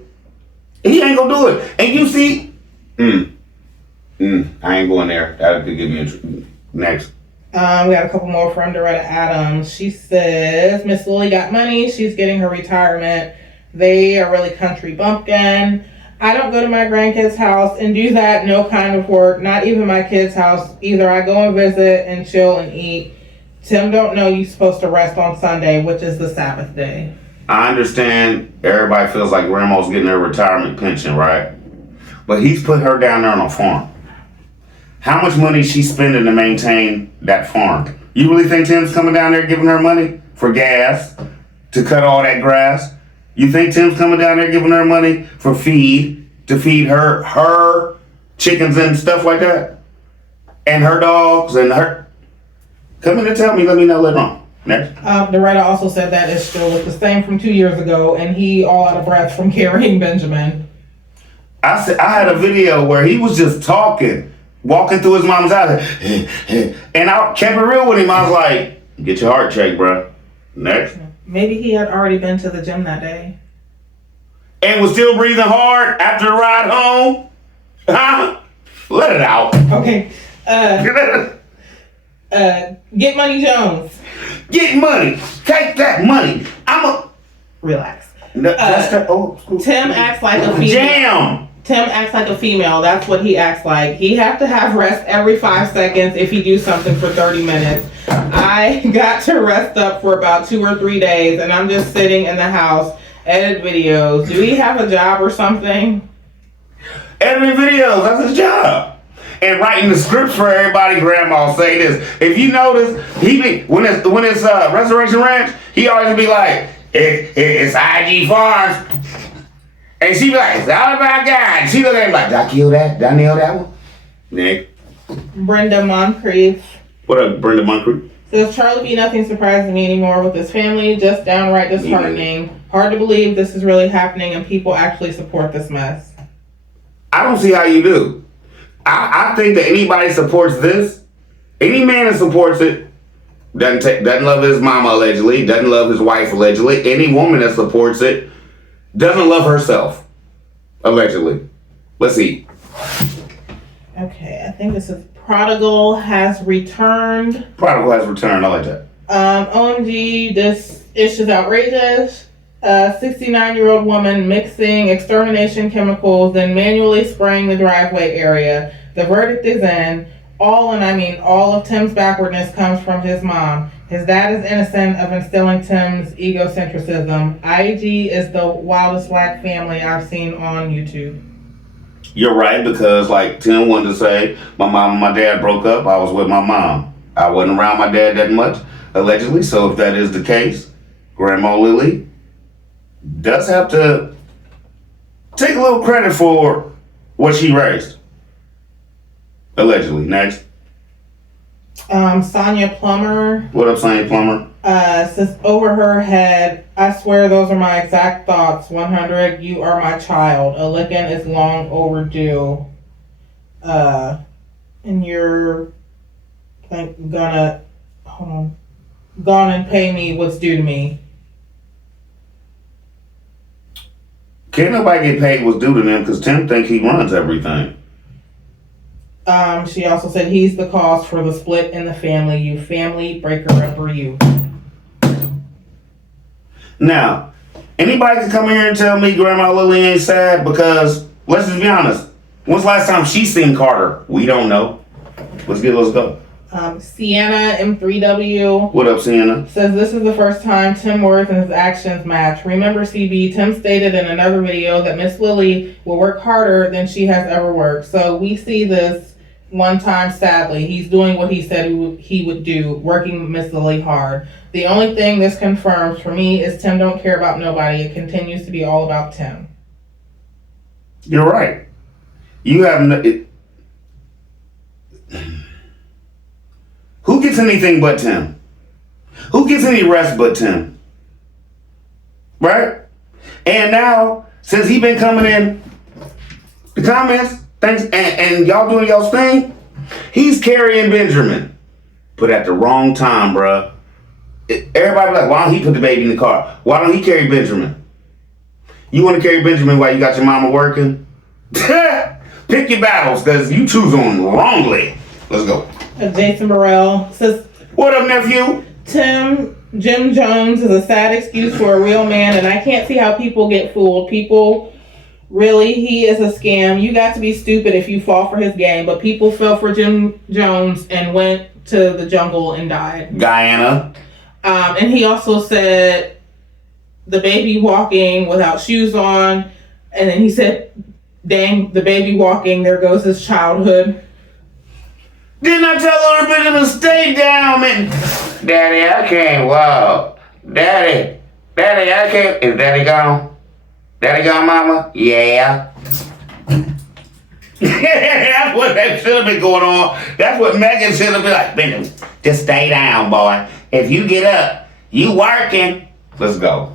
He ain't gonna do it. And you see, I ain't going there. That could give me next. We got a couple more from Doretta Adams. She says Miss Lily got money. She's getting her retirement. They are really country bumpkin. I don't go to my grandkids' house and do that no kind of work. Not even my kids' house. Either I go and visit and chill and eat. Tim don't know you're supposed to rest on Sunday, which is the Sabbath day. I understand everybody feels like grandma's getting her retirement pension, right? But he's put her down there on a farm. How much money is she spending to maintain that farm? You really think Tim's coming down there giving her money for gas, to cut all that grass? You think Tim's coming down there giving her money for feed, to feed her chickens and stuff like that? And her dogs and her... Come in and tell me, let me know later on. Next. The writer also said that it still was the same from 2 years ago, and he all out of breath from carrying Benjamin. I had a video where he was just talking, walking through his mom's house, and I kept it real with him. I was like, "Get your heart checked, bro." Next. Maybe he had already been to the gym that day, and was still breathing hard after the ride home. Huh? Let it out. Okay. Get Money Jones. Get money. Take that money. Relax. Cool. Tim acts like a female. Jam. Tim acts like a female. That's what he acts like. He have to have rest every 5 seconds if he do something for 30 minutes. I got to rest up for about 2 or 3 days, and I'm just sitting in the house, edit videos. Do he have a job or something? Editing videos. That's his job. And writing the scripts for everybody. Grandma say this. If you notice, when it's Resurrection Ranch, he always be like, it's IG Farms. And she be like, it's all about God. She look at him like, did I kill that? Did I nail that one? Nick. Brenda Moncrief. What up, Brenda Moncrief? Says Charlie B. Nothing surprises me anymore with his family. Just downright disheartening. Yeah. Hard to believe this is really happening and people actually support this mess. I don't see how you do. I think that anybody supports this, any man that supports it, doesn't love his mama allegedly, doesn't love his wife allegedly. Any woman that supports it doesn't love herself allegedly. Let's see. Okay, I think this is Prodigal has returned. Prodigal has returned. I like that. OMG, this ish is outrageous. 69-year-old woman mixing extermination chemicals, then manually spraying the driveway area. The verdict is in. All of Tim's backwardness comes from his mom. His dad is innocent of instilling Tim's egocentrism. IG is the wildest black family I've seen on YouTube. You're right, because like Tim wanted to say, my mom and my dad broke up. I was with my mom. I wasn't around my dad that much, allegedly. So if that is the case, Grandma Lily does have to take a little credit for what she raised. Allegedly. Next. Sonia Plummer. What up, Sonia Plummer? Says over her head, I swear those are my exact thoughts. 100, you are my child. A licking is long overdue. And you're gonna pay me what's due to me. Can't nobody get paid what's due to them because Tim think he runs everything. She also said he's the cause for the split in the family. You family breaker upper you. Now, anybody can come here and tell me Grandma Lily ain't sad because, let's just be honest, when's the last time she seen Carter? We don't know. Let's go. Sienna M3W. What up, Sienna? Says this is the first time Tim words and his actions match. Remember, CB, Tim stated in another video that Miss Lily will work harder than she has ever worked. So we see this one time, sadly. He's doing what he said he would do, working Miss Lily hard. The only thing this confirms for me is Tim don't care about nobody. It continues to be all about Tim. You're right. You have who gets anything but Tim? Who gets any rest but Tim? Right? And now, since he been coming in the comments, thanks, and y'all doing y'all's thing, he's carrying Benjamin. But at the wrong time, bruh. Everybody be like, why don't he put the baby in the car? Why don't he carry Benjamin? You want to carry Benjamin while you got your mama working? Pick your battles, because you choose them wrongly. Let's go. Jason Burrell says, what up, nephew? Jim Jones is a sad excuse for a real man, and I can't see how people get fooled. People, really, he is a scam. You got to be stupid if you fall for his game, but people fell for Jim Jones and went to the jungle and died. Guyana. And he also said the baby walking without shoes on, and then he said, dang, the baby walking, there goes his childhood. Didn't I tell her Benjamin stay down, man? Daddy, I can't walk. Daddy, I can't. Is Daddy gone? Daddy gone, Mama? Yeah. That's what that should have been going on. That's what Megan should have been like. Benjamin, just stay down, boy. If you get up, you working. Let's go.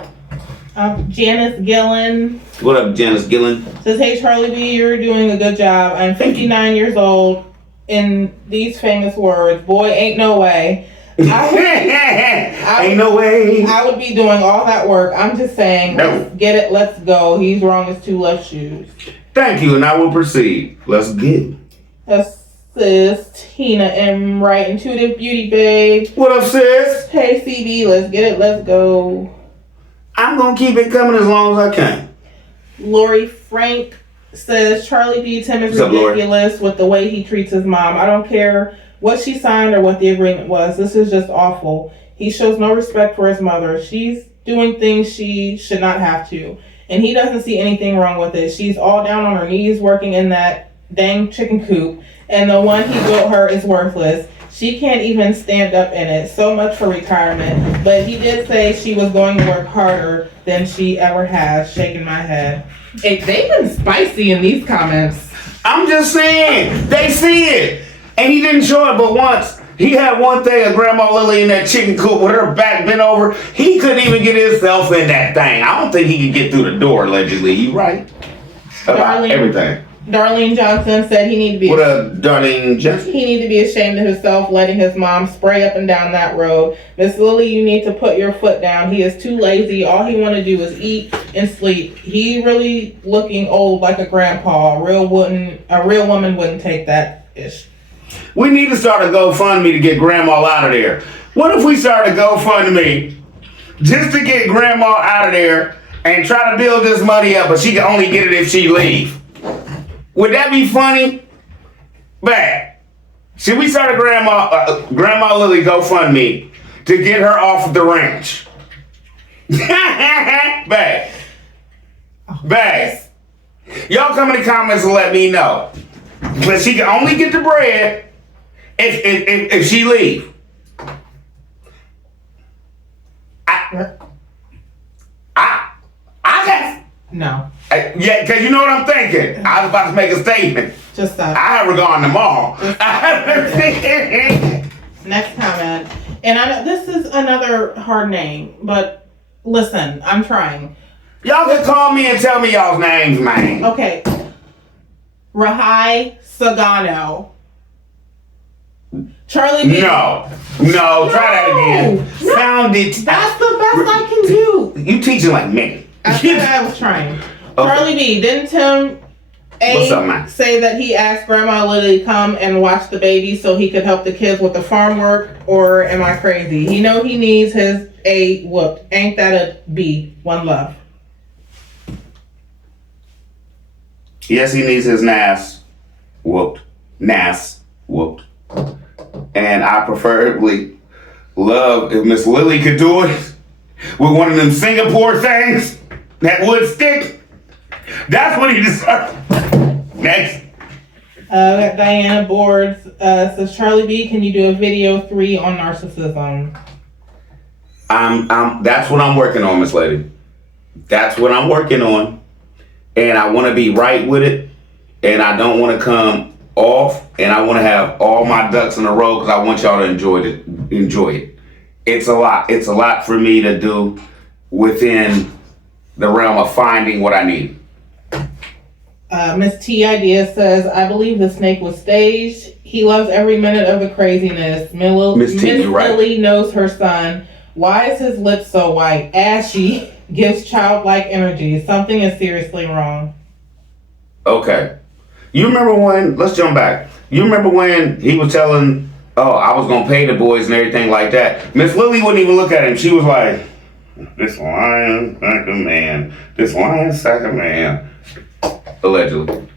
Janice Gillen. What up, Janice Gillen? Says, hey, Charlie B, you're doing a good job. I'm 59 years old. In these famous words, boy, ain't no way. Ain't no way. I would be doing all that work. I'm just saying, let's get it, let's go. He's wrong as two left shoes. Thank you, and I will proceed. Let's get it. Sis Tina M. Wright, Intuitive Beauty Babe. What up, sis? Hey, CB, let's get it, let's go. I'm going to keep it coming as long as I can. Lori Frank says, Charlie B. Tim is What's ridiculous up, with the way he treats his mom. I don't care what she signed or what the agreement was. This is just awful. He shows no respect for his mother. She's doing things she should not have to. And he doesn't see anything wrong with it. She's all down on her knees working in that dang chicken coop. And the one he built her is worthless. She can't even stand up in it. So much for retirement. But he did say she was going to work harder than she ever has. Shaking my head. Hey, they've been spicy in these comments. I'm just saying, they see it. And he didn't show it but once. He had one thing of Grandma Lily in that chicken coop with her back bent over. He couldn't even get himself in that thing. I don't think he could get through the door, allegedly. You right? About everything. Darlene Johnson said he need to be. What up, Darlene Johnson? He need to be ashamed of himself letting his mom spray up and down that road. Miss Lily, you need to put your foot down. He is too lazy. All he want to do is eat and sleep. He really looking old like a grandpa. A real woman wouldn't take that ish. We need to start a GoFundMe to get Grandma out of there. What if we start a GoFundMe just to get Grandma out of there and try to build this money up, but she can only get it if she leave? Would that be funny? Bad. Should we start a Grandma Lily GoFundMe to get her off the ranch? Bad. Bad. Y'all come in the comments and let me know. But she can only get the bread if she leave. I guess. No. Yeah, because you know what I'm thinking. I was about to make a statement. Just stop. I haven't gone to the mall. Next comment. And I know this is another hard name, but listen, I'm trying. Y'all can call me and tell me y'all's names, man. Okay. Rahai Sagano. Charlie B. No, try that again. No. Found it. That's the best I can do. You teaching like me. I said I was trying. Okay. Charlie B. Didn't Tim What's up, man? say that he asked Grandma Lily to come and watch the baby so he could help the kids with the farm work? Or am I crazy? He know he needs his A whooped. Ain't that a B? One love. Yes, he needs his NAS whooped. NAS whooped. And I preferably love if Miss Lily could do it with one of them Singapore things that would stick. That's what he deserves. Next. We got Diana Boards says, Charlie B, can you do a video 3 on narcissism? That's what I'm working on, Miss Lady. That's what I'm working on. And I want to be right with it. And I don't want to come off. And I want to have all my ducks in a row because I want y'all to enjoy it. It's a lot. It's a lot for me to do within the realm of finding what I need. Miss T Idea says, I believe the snake was staged. He loves every minute of the craziness. Miss T, you're right. Lily knows her son Why is his lips so white? Ashy. Gives childlike energy. Something is seriously wrong. Okay. You remember when, let's jump back. You remember when he was telling, oh, I was going to pay the boys and everything like that. Miss Lily wouldn't even look at him. She was like, this lying sack of man. This lying sack of man. Allegedly.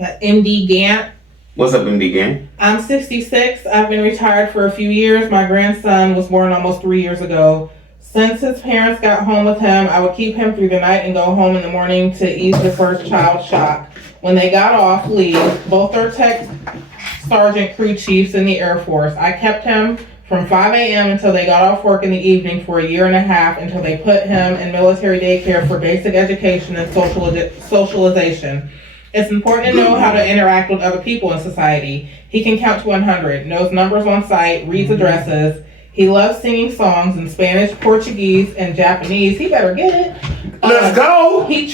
MD Gant. What's up, MD Gang? I'm 66. I've been retired for a few years. My grandson was born almost 3 years ago. Since his parents got home with him, I would keep him through the night and go home in the morning to ease the first child shock. When they got off leave, both are tech sergeant crew chiefs in the Air Force. I kept him from 5 a.m. until they got off work in the evening for a year and a half until they put him in military daycare for basic education and socialization. It's important to know how to interact with other people in society. He can count to 100, knows numbers on sight, reads addresses. He loves singing songs in Spanish, Portuguese, and Japanese. He better get it. Let's go! He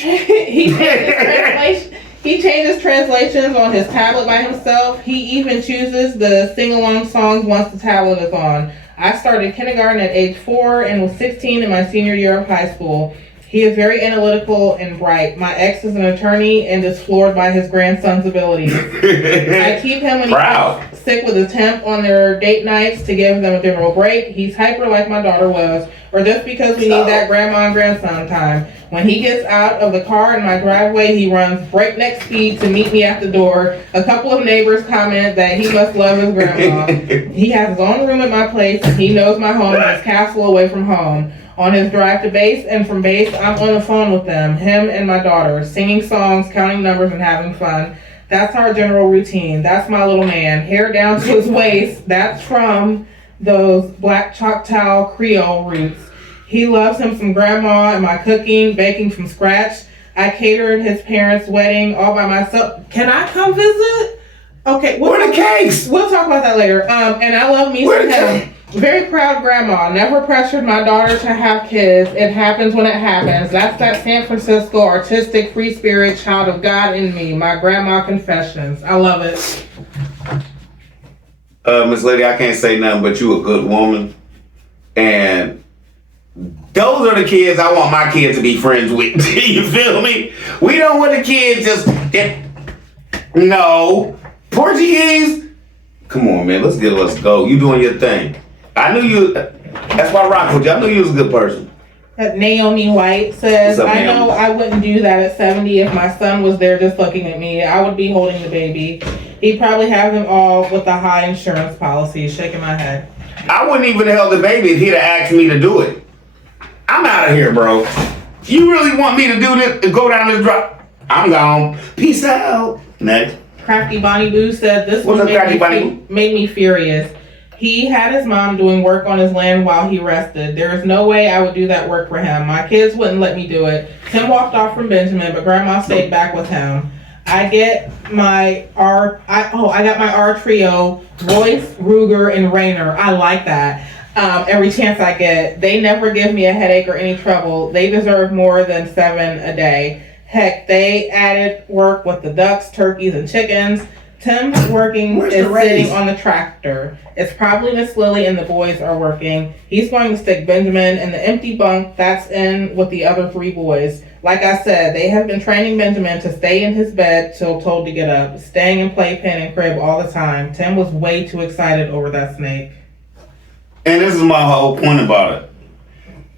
changes translations on his tablet by himself. He even chooses the sing-along songs once the tablet is on. I started kindergarten at age 4 and was 16 in my senior year of high school. He is very analytical and bright. My ex is an attorney and is floored by his grandson's abilities. I keep him when he's sick with his hemp on their date nights to give them a general break. He's hyper like my daughter was, or just because we need that grandma and grandson time. When he gets out of the car in my driveway, he runs breakneck speed to meet me at the door. A couple of neighbors comment that he must love his grandma. He has his own room at my place, and he knows my home is his castle away from home. On his drive to base and from base, I'm on the phone with them, him and my daughter, singing songs, counting numbers, and having fun. That's our general routine. That's my little man. Hair down to his waist. That's from those Black Choctaw Creole roots. He loves him some grandma and my cooking, baking from scratch. I catered his parents' wedding all by myself. Can I come visit? Okay. Where the cakes? We'll talk about that later. And I love me some him. Very proud grandma. Never pressured my daughter to have kids. It happens when it happens. That's that San Francisco artistic free spirit child of God in me. My grandma confessions. I love it. Miss Lady, I can't say nothing but you a good woman. And those are the kids I want my kids to be friends with. You feel me? We don't want the kids just no. Portuguese? Come on, man. Let's go. You doing your thing. I knew you. That's why I rock with you. I knew you was a good person. Naomi White says, What's up, I know I wouldn't do that at 70 if my son was there just looking at me. I would be holding the baby. He'd probably have them all with a high insurance policy. Shaking my head. I wouldn't even have held the baby if he'd have asked me to do it. I'm out of here, bro. You really want me to do this and go down this drop? I'm gone. Peace out. Next. Crafty Bonnie Boo said, this What's one up, made me furious. He had his mom doing work on his land while he rested. There is no way I would do that work for him. My kids wouldn't let me do it. Tim walked off from Benjamin, but Grandma stayed back with him. I got my R trio, Royce, Ruger, and Rayner. I like that. Every chance I get. They never give me a headache or any trouble. They deserve more than 7 a day. Heck, they added work with the ducks, turkeys, and chickens. Tim's working is sitting on the tractor. It's probably Miss Lily and the boys are working. He's going to stick Benjamin in the empty bunk that's in with the other 3 boys. Like I said, they have been training Benjamin to stay in his bed till told to get up, staying in playpen and crib all the time. Tim was way too excited over that snake. And this is my whole point about it.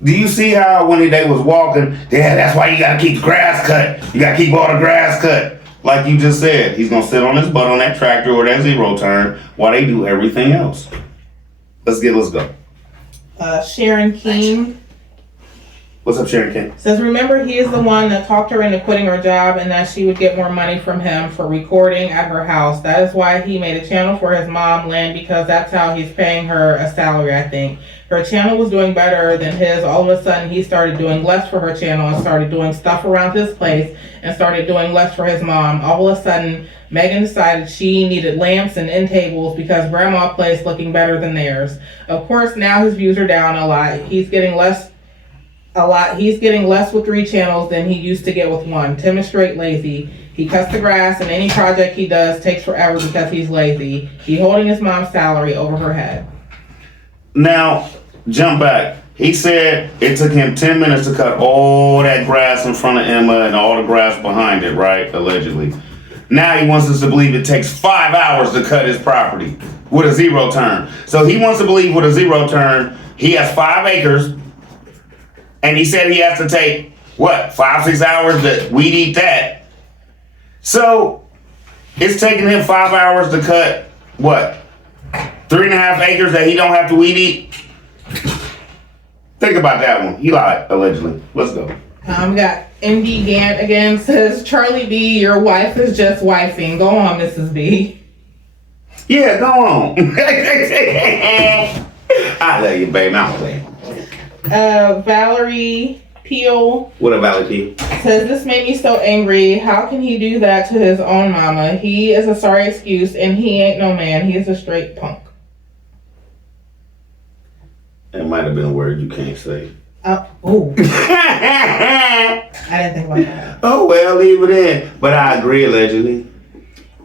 Do you see how when they was walking, yeah, that's why you gotta keep the grass cut. You gotta keep all the grass cut. Like you just said, he's gonna sit on his butt on that tractor or that zero turn while they do everything else. Let's go. Sharon King. What's up, Sharon King? Says, remember, he is the one that talked her into quitting her job and that she would get more money from him for recording at her house. That is why he made a channel for his mom, Lynn, because that's how he's paying her a salary, I think. Her channel was doing better than his. All of a sudden, he started doing less for her channel and started doing stuff around his place and started doing less for his mom. All of a sudden, Megan decided she needed lamps and end tables because grandma place looking better than theirs. Of course, now his views are down a lot. He's getting less with 3 channels than he used to get with 1. Tim is straight lazy. He cuts the grass and any project he does takes forever because he's lazy. He's holding his mom's salary over her head. Now, jump back. He said it took him 10 minutes to cut all that grass in front of Emma and all the grass behind it, right? Allegedly. Now he wants us to believe it takes 5 hours to cut his property with a zero turn. So he wants to believe with a zero turn, he has 5 acres, and he said he has to take, 5-6 hours to weed eat that. So it's taking him 5 hours to cut, 3.5 acres that he don't have to weed eat? Think about that one. He lied, allegedly. Let's go. We got MD Gant again, says, Charlie B, your wife is just wifing. Go on, Mrs. B. Yeah, go on. I love you, baby. I'm playing. Valerie Peel. What about Valerie Peel? Says, this made me so angry. How can he do that to his own mama? He is a sorry excuse, and he ain't no man. He is a straight punk. That might have been a word you can't say. Oh. I didn't think about that. Oh, well, leave it in. But I agree, allegedly.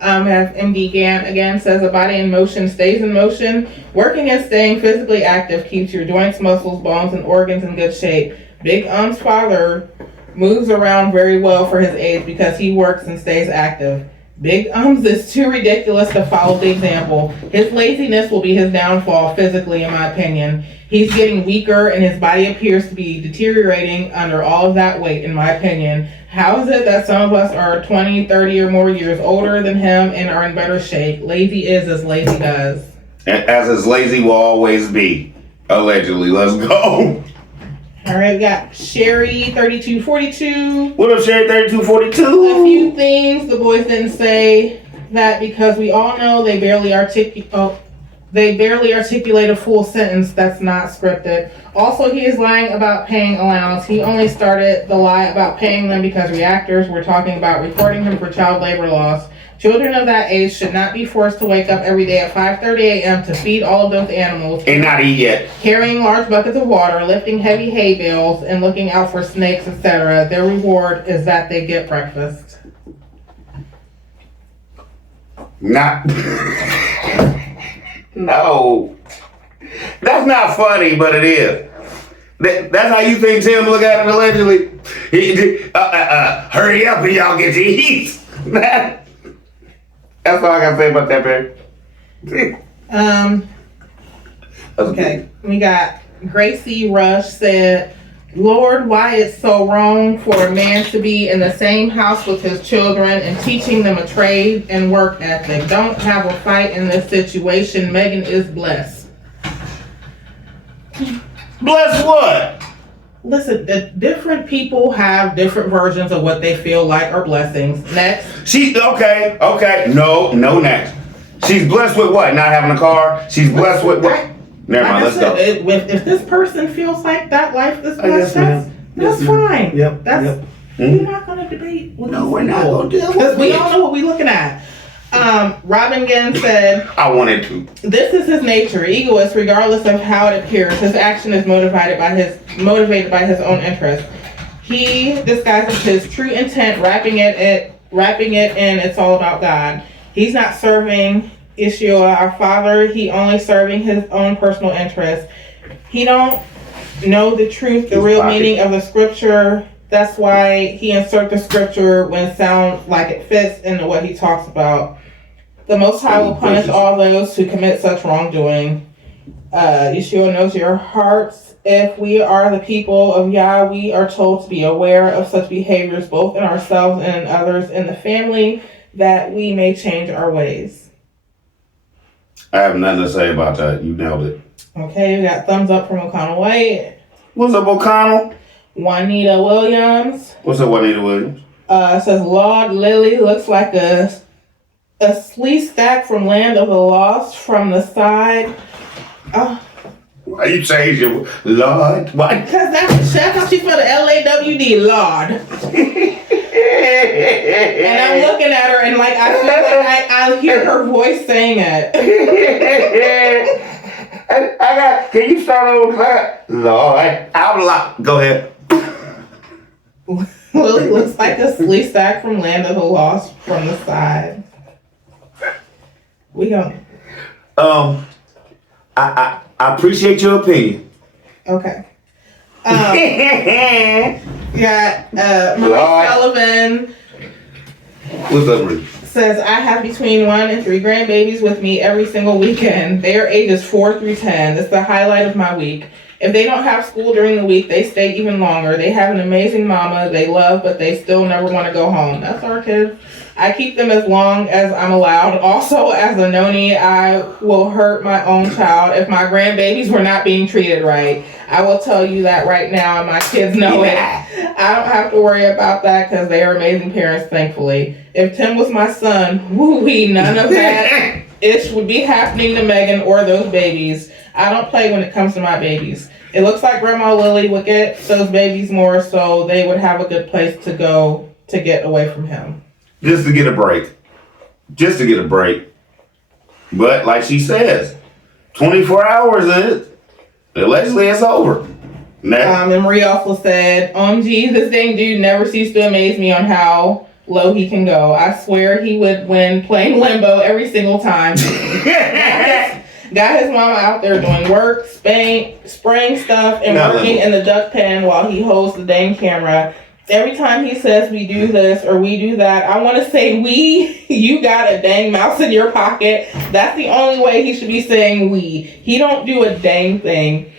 As MD Gant again says, a body in motion stays in motion. Working and staying physically active keeps your joints, muscles, bones, and organs in good shape. Big Um's father moves around very well for his age because he works and stays active. Big Ums is too ridiculous to follow the example. His laziness will be his downfall physically, in my opinion. He's getting weaker and his body appears to be deteriorating under all of that weight, in my opinion. How is it that some of us are 20, 30 or more years older than him and are in better shape? Lazy is as lazy does. As lazy will always be. Allegedly. Let's go. All right, we got Sherry 3242. What up, Sherry 3242? A few things the boys didn't say that because we all know they barely articulate a full sentence that's not scripted. Also, he is lying about paying allowance. He only started the lie about paying them because reactors were talking about reporting him for child labor laws. Children of that age should not be forced to wake up every day at 5:30 a.m. to feed all of those animals. And not eat yet. Carrying large buckets of water, lifting heavy hay bales, and looking out for snakes, etc. Their reward is that they get breakfast. Not. No. That's not funny, but it is. That's how you think Tim look at it allegedly? Hurry up and y'all get to eat. That's all I gotta say about that, baby. Okay. We got Gracie Rush said, Lord, why it's so wrong for a man to be in the same house with his children and teaching them a trade and work ethic. Don't have a fight in this situation. Megan is blessed. Blessed what? Listen, different people have different versions of what they feel like are blessings. Next. Okay. No, next. She's blessed with what? Not having a car? She's blessed with what? Never mind, let's go. If this person feels like that life is blessed, that's fine. Yep. We're not going to debate with No, we're not going to do it. because we don't know what we're looking at. Robin Ginn said, I wanted to. this is his nature, egoist, regardless of how it appears. His action is motivated by his own interest. He disguises his true intent, wrapping it in it's all about God. He's not serving Ishiola, our father. He only serving his own personal interest. He don't know the truth, the real meaning of the scripture. That's why he inserts the scripture when it sounds like it fits into what he talks about. The Most High will punish all those who commit such wrongdoing. Yeshua knows your hearts. If we are the people of Yah, we are told to be aware of such behaviors, both in ourselves and in others in the family, that we may change our ways. I have nothing to say about that. You nailed it. Okay, we got thumbs up from O'Connell White. What's up, O'Connell? Juanita Williams. What's up, Juanita Williams? Says, Lord Lily looks like a slee stack from Land of the Lost from the side. Why you change your Lord? Why? Because that's how she spelled Lawd, Lord. And I'm looking at her and like I feel like I hear her voice saying it. Can you start over class? Lord, go ahead. Lily looks like a slee stack from Land of the Lost from the side. We don't. I appreciate your opinion. Okay. Got Marie Sullivan. What's up, Marie? Says, I have between 1 and 3 grandbabies with me every single weekend. They are ages 4 through 10. It's the highlight of my week. If they don't have school during the week, they stay even longer. They have an amazing mama they love, but they still never want to go home. That's our kids. I keep them as long as I'm allowed. Also, as a noni, I will hurt my own child if my grandbabies were not being treated right. I will tell you that right now, and my kids know it. I don't have to worry about that because they are amazing parents, thankfully. If Tim was my son, woo-wee, none of that ish would be happening to Megan or those babies. I don't play when it comes to my babies. It looks like Grandma Lily would get those babies more so they would have a good place to go to get away from him. Just to get a break. Just to get a break. But like she says, 24 hours in it, allegedly it's over. And Marie also said, OMG, this dang dude never ceased to amaze me on how low he can go. I swear he would win playing limbo every single time. Got his mama out there doing work, spraying stuff, and working in the duck pen while he holds the dang camera. Every time he says we do this or we do that, I want to say we. You got a dang mouse in your pocket. That's the only way he should be saying we. He don't do a dang thing.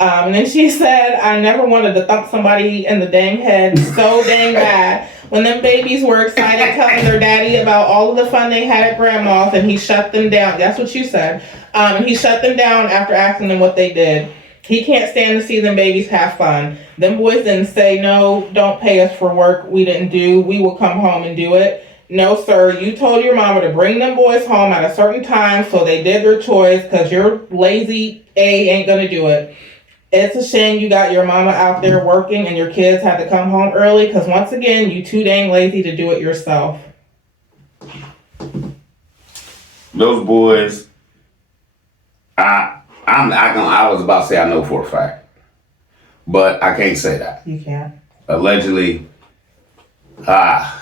And then she said, I never wanted to thump somebody in the dang head so dang bad. When them babies were excited telling their daddy about all of the fun they had at grandma's and he shut them down. That's what you said. And he shut them down after asking them what they did. He can't stand to see them babies have fun. Them boys didn't say, no, don't pay us for work we didn't do. We will come home and do it. No, sir, you told your mama to bring them boys home at a certain time, so they did their choice because your lazy A ain't going to do it. It's a shame you got your mama out there working and your kids had to come home early because once again, you too dang lazy to do it yourself. Those boys, I was about to say I know for a fact, but I can't say that. You can't. Allegedly, I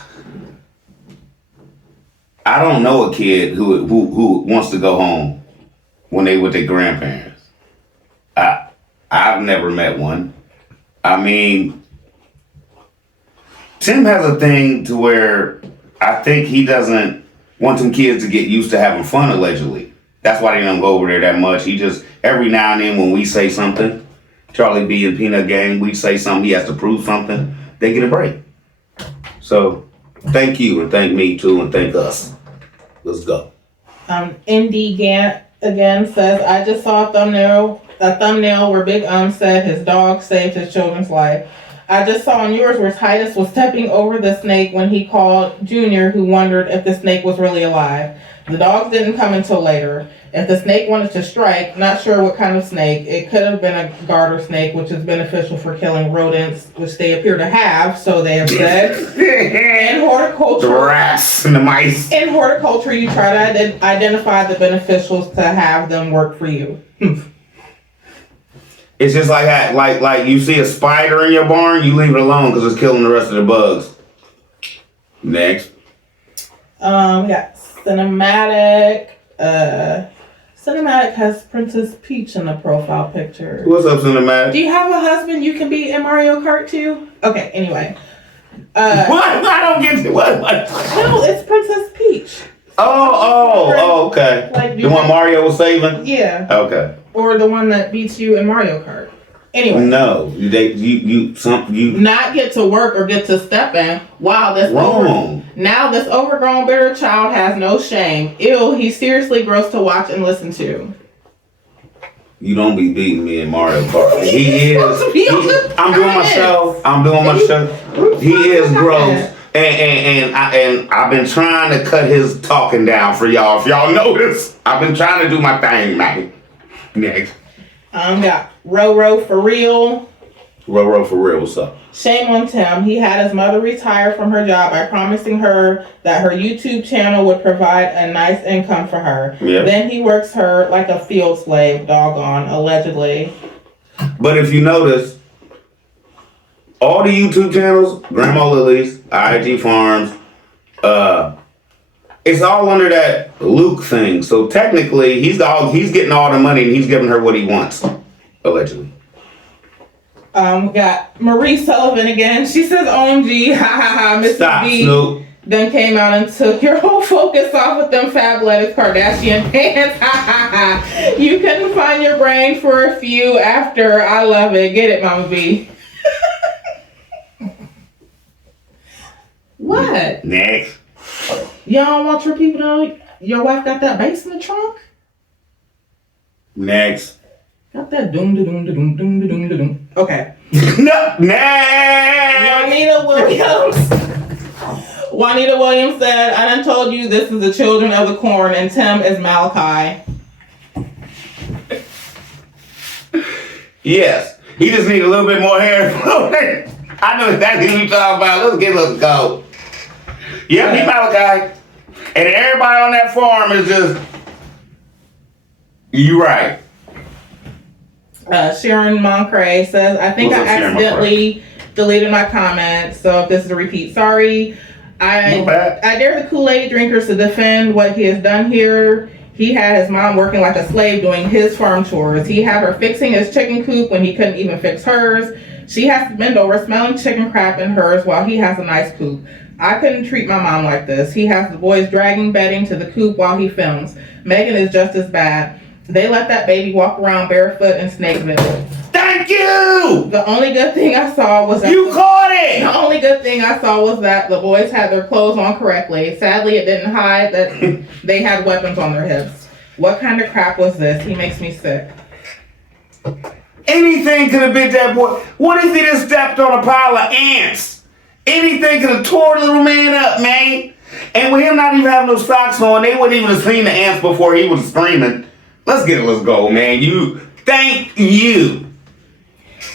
don't know a kid who wants to go home when they with their grandparents. I've never met one. I mean, Tim has a thing to where I think he doesn't want some kids to get used to having fun, allegedly. That's why they don't go over there that much. He just, every now and then when we say something, Charlie B and Peanut Gang, we say something, he has to prove something, they get a break. So, thank you, and thank me too, and thank us. Let's go. Indy Gant again says, I just saw a thumbnail where Big said his dog saved his children's life. I just saw on yours where Titus was stepping over the snake when he called Junior, who wondered if the snake was really alive. The dogs didn't come until later. If the snake wanted to strike, not sure what kind of snake, it could have been a garter snake, which is beneficial for killing rodents, which they appear to have, so they have said. In horticulture, the rats and the mice. In horticulture, you try to identify the beneficials to have them work for you. It's just like you see a spider in your barn, you leave it alone because it's killing the rest of the bugs. Next. Yeah, Cinematic. Cinematic has Princess Peach in the profile picture. What's up, Cinematic? Do you have a husband you can beat in Mario Kart too? Okay, anyway. What? I don't get it. What? No, it's Princess Peach. Oh, okay. Like, the one Mario was saving? Yeah. Okay. Or the one that beats you in Mario Kart. Anyway. No, you not get to work or get to step in. Wow, that's wrong. Now this overgrown bitter child has no shame. Ew, he's seriously gross to watch and listen to. You don't be beating me in Mario Kart. He is. I'm doing my show. He is gross. And I've been trying to cut his talking down for y'all. If y'all notice, I've been trying to do my thing, man. Next. Got Roro for real. Roro for real, what's up? Shame on Tim. He had his mother retire from her job by promising her that her YouTube channel would provide a nice income for her. Yep. Then he works her like a field slave, doggone, allegedly. But if you notice, all the YouTube channels, Grandma Lily's, IG Farms, it's all under that Luke thing. So technically, he's getting all the money and he's giving her what he wants, allegedly. We got Marie Sullivan again. She says, OMG, ha ha ha, Mrs. Stop, B. Snoop. Then came out and took your whole focus off with them Fabletics Kardashian pants. Ha ha ha. You couldn't find your brain for a few after. I love it. Get it, Mama B. What? Next. Y'all don't want your people to know your wife got that bass in the trunk? Next. Got that doom da doom da doom doom da doom da doom. Okay. No. Next. Juanita Williams said, I done told you this is the children of the corn and Tim is Malachi. Yes. He just need a little bit more hair. I know exactly what you're talking about. Let's go. Yep, he Malachi. And everybody on that farm is just, you right. Sharon Moncray says, I think What's I up, Sharon accidentally deleted my comment, so if this is a repeat, sorry. I dare the Kool-Aid drinkers to defend what he has done here. He had his mom working like a slave doing his farm chores. He had her fixing his chicken coop when he couldn't even fix hers. She has to bend over smelling chicken crap in hers while he has a nice coop. I couldn't treat my mom like this. He has the boys dragging bedding to the coop while he films. Megan is just as bad. They let that baby walk around barefoot in Snakeville. Thank you! The only good thing I saw was that You caught it! The only good thing I saw was that the boys had their clothes on correctly. Sadly, it didn't hide that they had weapons on their hips. What kind of crap was this? He makes me sick. Anything could have been that boy. What if he just stepped on a pile of ants? Anything could have tore the little man up, man. And with him not even having no socks on, they wouldn't even have seen the ants before he was screaming. Let's go, man. Thank you.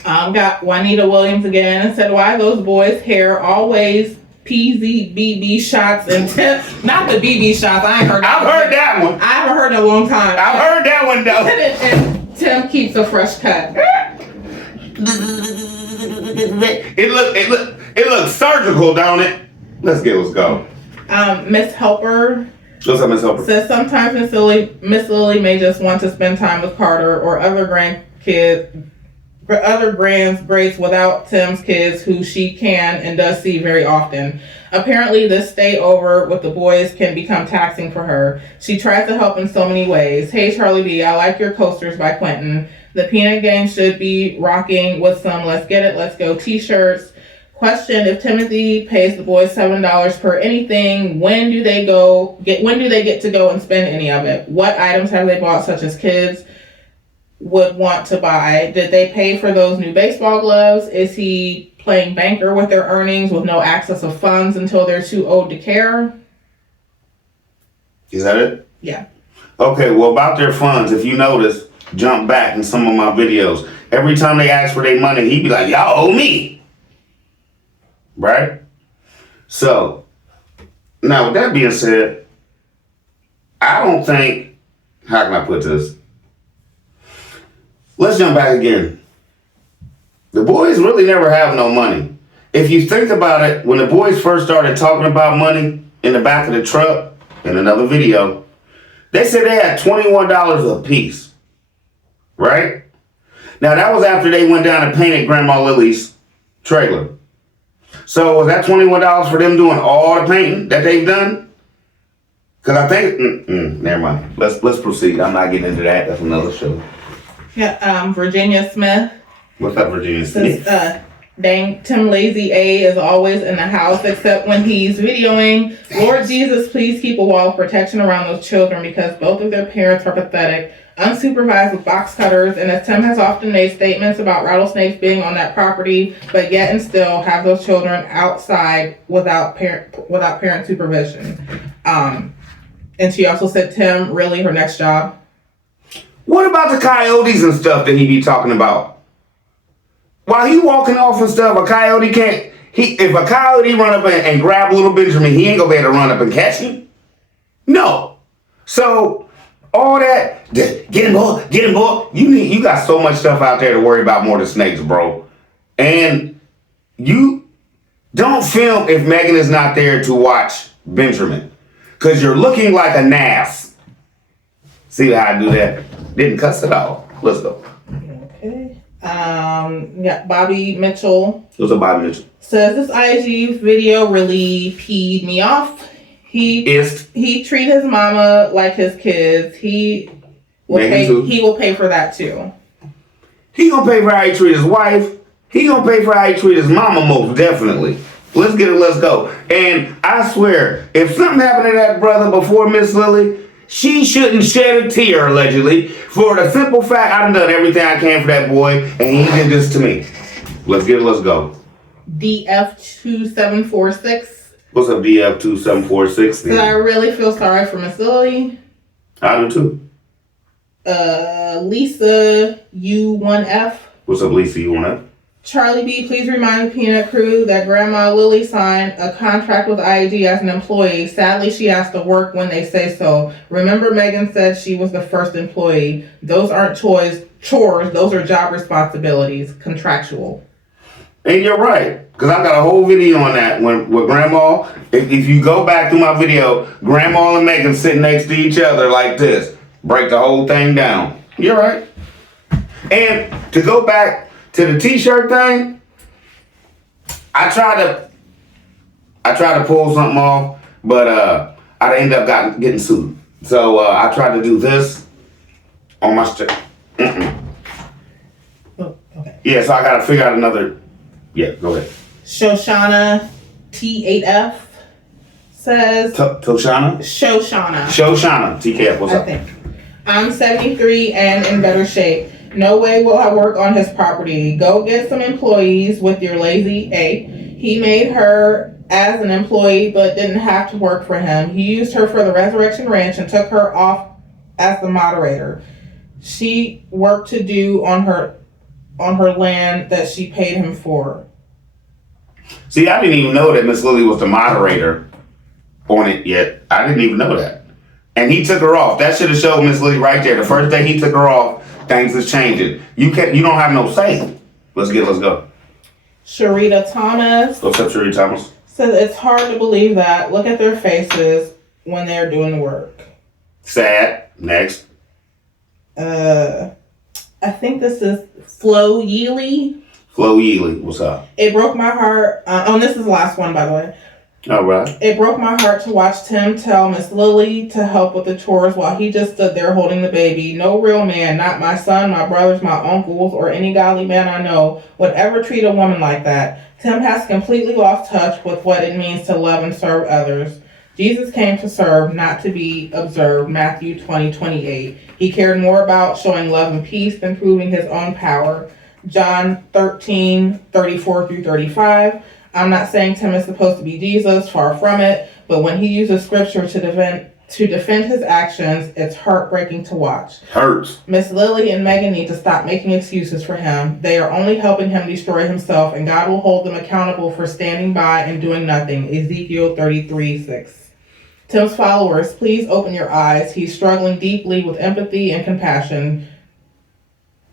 Got Juanita Williams again and said, why those boys' hair always PZBB shots and tips? Not the BB shots. I ain't heard that. I've heard that one. I haven't heard in a long time. I've heard that one, though. And Tim keeps a fresh cut. It looks surgical, don't it? Let's go. Miss Helper. What's up, Miss Helper? Says sometimes Miss Lily may just want to spend time with Carter or other grands greats without Tim's kids who she can and does see very often. Apparently this stay over with the boys can become taxing for her. She tries to help in so many ways. Hey Charlie B, I like your coasters by Quentin. The Peanut Gang should be rocking with some Let's Get It, Let's Go t-shirts. Question, if Timothy pays the boys $7 per anything, when do they get to go and spend any of it? What items have they bought, such as kids would want to buy? Did they pay for those new baseball gloves? Is he playing banker with their earnings with no access of funds until they're too old to care? Is that it? Yeah. Okay, well, about their funds, if you notice, jump back in some of my videos. Every time they ask for their money, he'd be like, y'all owe me. Right? So, now with that being said, I don't think, how can I put this? Let's jump back again. The boys really never have no money. If you think about it, when the boys first started talking about money in the back of the truck, in another video, they said they had $21 a piece. Right? Now that was after they went down and painted Grandma Lily's trailer. So was that $21 for them doing all the painting that they've done? Because I think, never mind. Let's proceed. I'm not getting into that. That's another show. Yeah, Virginia Smith. What's up, Virginia Smith? Says, dang, Tim Lazy A is always in the house except when he's videoing. Lord Jesus, please keep a wall of protection around those children because both of their parents are pathetic, unsupervised with box cutters, and as Tim has often made statements about rattlesnakes being on that property, but yet and still have those children outside without parent supervision. And she also said, Tim, really her next job? What about the coyotes and stuff that he be talking about? While he walking off and stuff, a coyote can't. If a coyote run up and grab little Benjamin, he ain't gonna be able to run up and catch him. No. So all that, get him, boy. You got so much stuff out there to worry about more than snakes, bro. And you don't film if Megan is not there to watch Benjamin, cause you're looking like a nass. See how I do that? Didn't cuss at all. Let's go. Okay. Yeah, Bobby Mitchell What's up, Bobby Mitchell? says this IG video really peed me off. He treat his mama like his kids. He will pay for that too. He gonna pay for how he treat his wife. He gonna pay for how he treat his mama, most definitely. Let's get it, let's go. And I swear, if something happened to that brother before Miss Lily, she shouldn't shed a tear, allegedly, for the simple fact I've done everything I can for that boy, and he did this to me. Let's get it, let's go. DF2746. What's up, DF2746? So I really feel sorry for Miss Lily. I do too. Lisa U1F. What's up, Lisa U1F? Charlie B, please remind the Peanut Crew that Grandma Lily signed a contract with IAG as an employee. Sadly, she has to work when they say so. Remember, Megan said she was the first employee. Those aren't chores. Those are job responsibilities, contractual. And you're right, because I got a whole video on that with Grandma. If you go back through my video, Grandma and Megan sitting next to each other like this. Break the whole thing down. You're right. And to go back to the t-shirt thing, I tried to pull something off, but I ended up getting sued. So I tried to do this on my shirt. Oh, okay. Yeah, so I got to figure out another. Yeah, go ahead. Shoshana T8F says. Shoshana, TKF, what's up? I'm 73 and in better shape. No way will I work on his property. Go get some employees with your lazy A. He made her as an employee but didn't have to work for him. He used her for the Resurrection Ranch and took her off as the moderator. She worked to do on her land that she paid him for. See, I didn't even know that Miss Lily was the moderator on it yet. I didn't even know that. And he took her off. That should have showed Miss Lily right there. The first day he took her off, things is changing. You don't have no say. Let's go. Sharita Thomas. What's up, Sharita Thomas? Says it's hard to believe that. Look at their faces when they're doing the work. Sad. Next. I think this is Flo Yealy. Flo Yealy, what's up? It broke my heart. This is the last one, by the way. All right. It broke my heart to watch Tim tell Miss Lily to help with the chores while he just stood there holding the baby. No real man, not my son, my brothers, my uncles, or any godly man I know, would ever treat a woman like that. Tim has completely lost touch with what it means to love and serve others. Jesus came to serve, not to be observed, Matthew 20:28. He cared more about showing love and peace than proving his own power, John 13:34-35. I'm not saying Tim is supposed to be Jesus, far from it, but when he uses scripture to defend his actions, it's heartbreaking to watch. Hurts. Miss Lily and Megan need to stop making excuses for him. They are only helping him destroy himself, and God will hold them accountable for standing by and doing nothing. Ezekiel 33:6. Tim's followers, please open your eyes. He's struggling deeply with empathy and compassion.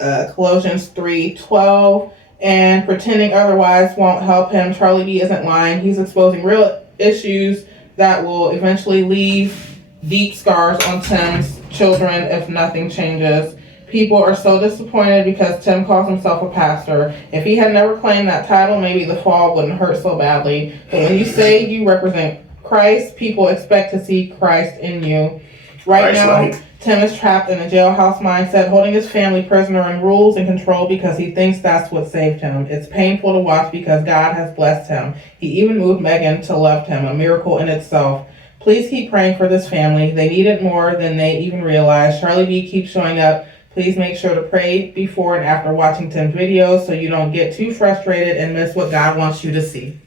Colossians 3:12. And pretending otherwise won't help him. Charlie B isn't lying. He's exposing real issues that will eventually leave deep scars on Tim's children if nothing changes. People are so disappointed because Tim calls himself a pastor. If he had never claimed that title, maybe the fall wouldn't hurt so badly. But when you say you represent Christ, people expect to see Christ in you. Right now, Tim is trapped in a jailhouse mindset, holding his family prisoner in rules and control because he thinks that's what saved him. It's painful to watch because God has blessed him. He even moved Megan to love him, a miracle in itself. Please keep praying for this family. They need it more than they even realize. Charlie B keeps showing up. Please make sure to pray before and after watching Tim's videos so you don't get too frustrated and miss what God wants you to see.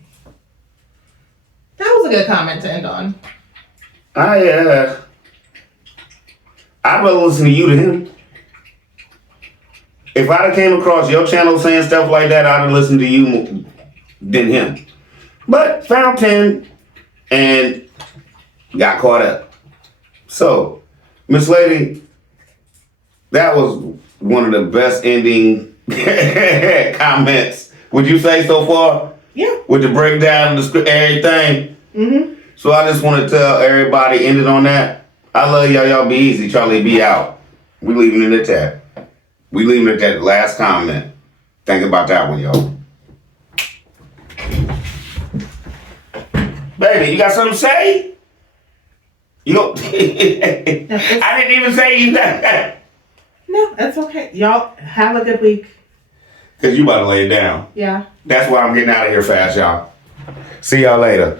That was a good comment to end on. I'd rather listen to you than him. If I'd have came across your channel saying stuff like that, I'd have listened to you than him. But found 10 and got caught up. So, Miss Lady, that was one of the best ending comments. Would you say so far? Yeah. With the breakdown of the script, everything. Mm-hmm. So I just want to tell everybody, ended on that. I love y'all. Y'all be easy. Charlie be out. We leaving it at that. We leaving it at that last comment. Think about that one, yo. Baby, you got something to say? You know, I didn't even say you got that. No, that's okay. Y'all have a good week. Because you about to lay it down. Yeah. That's why I'm getting out of here fast, y'all. See y'all later.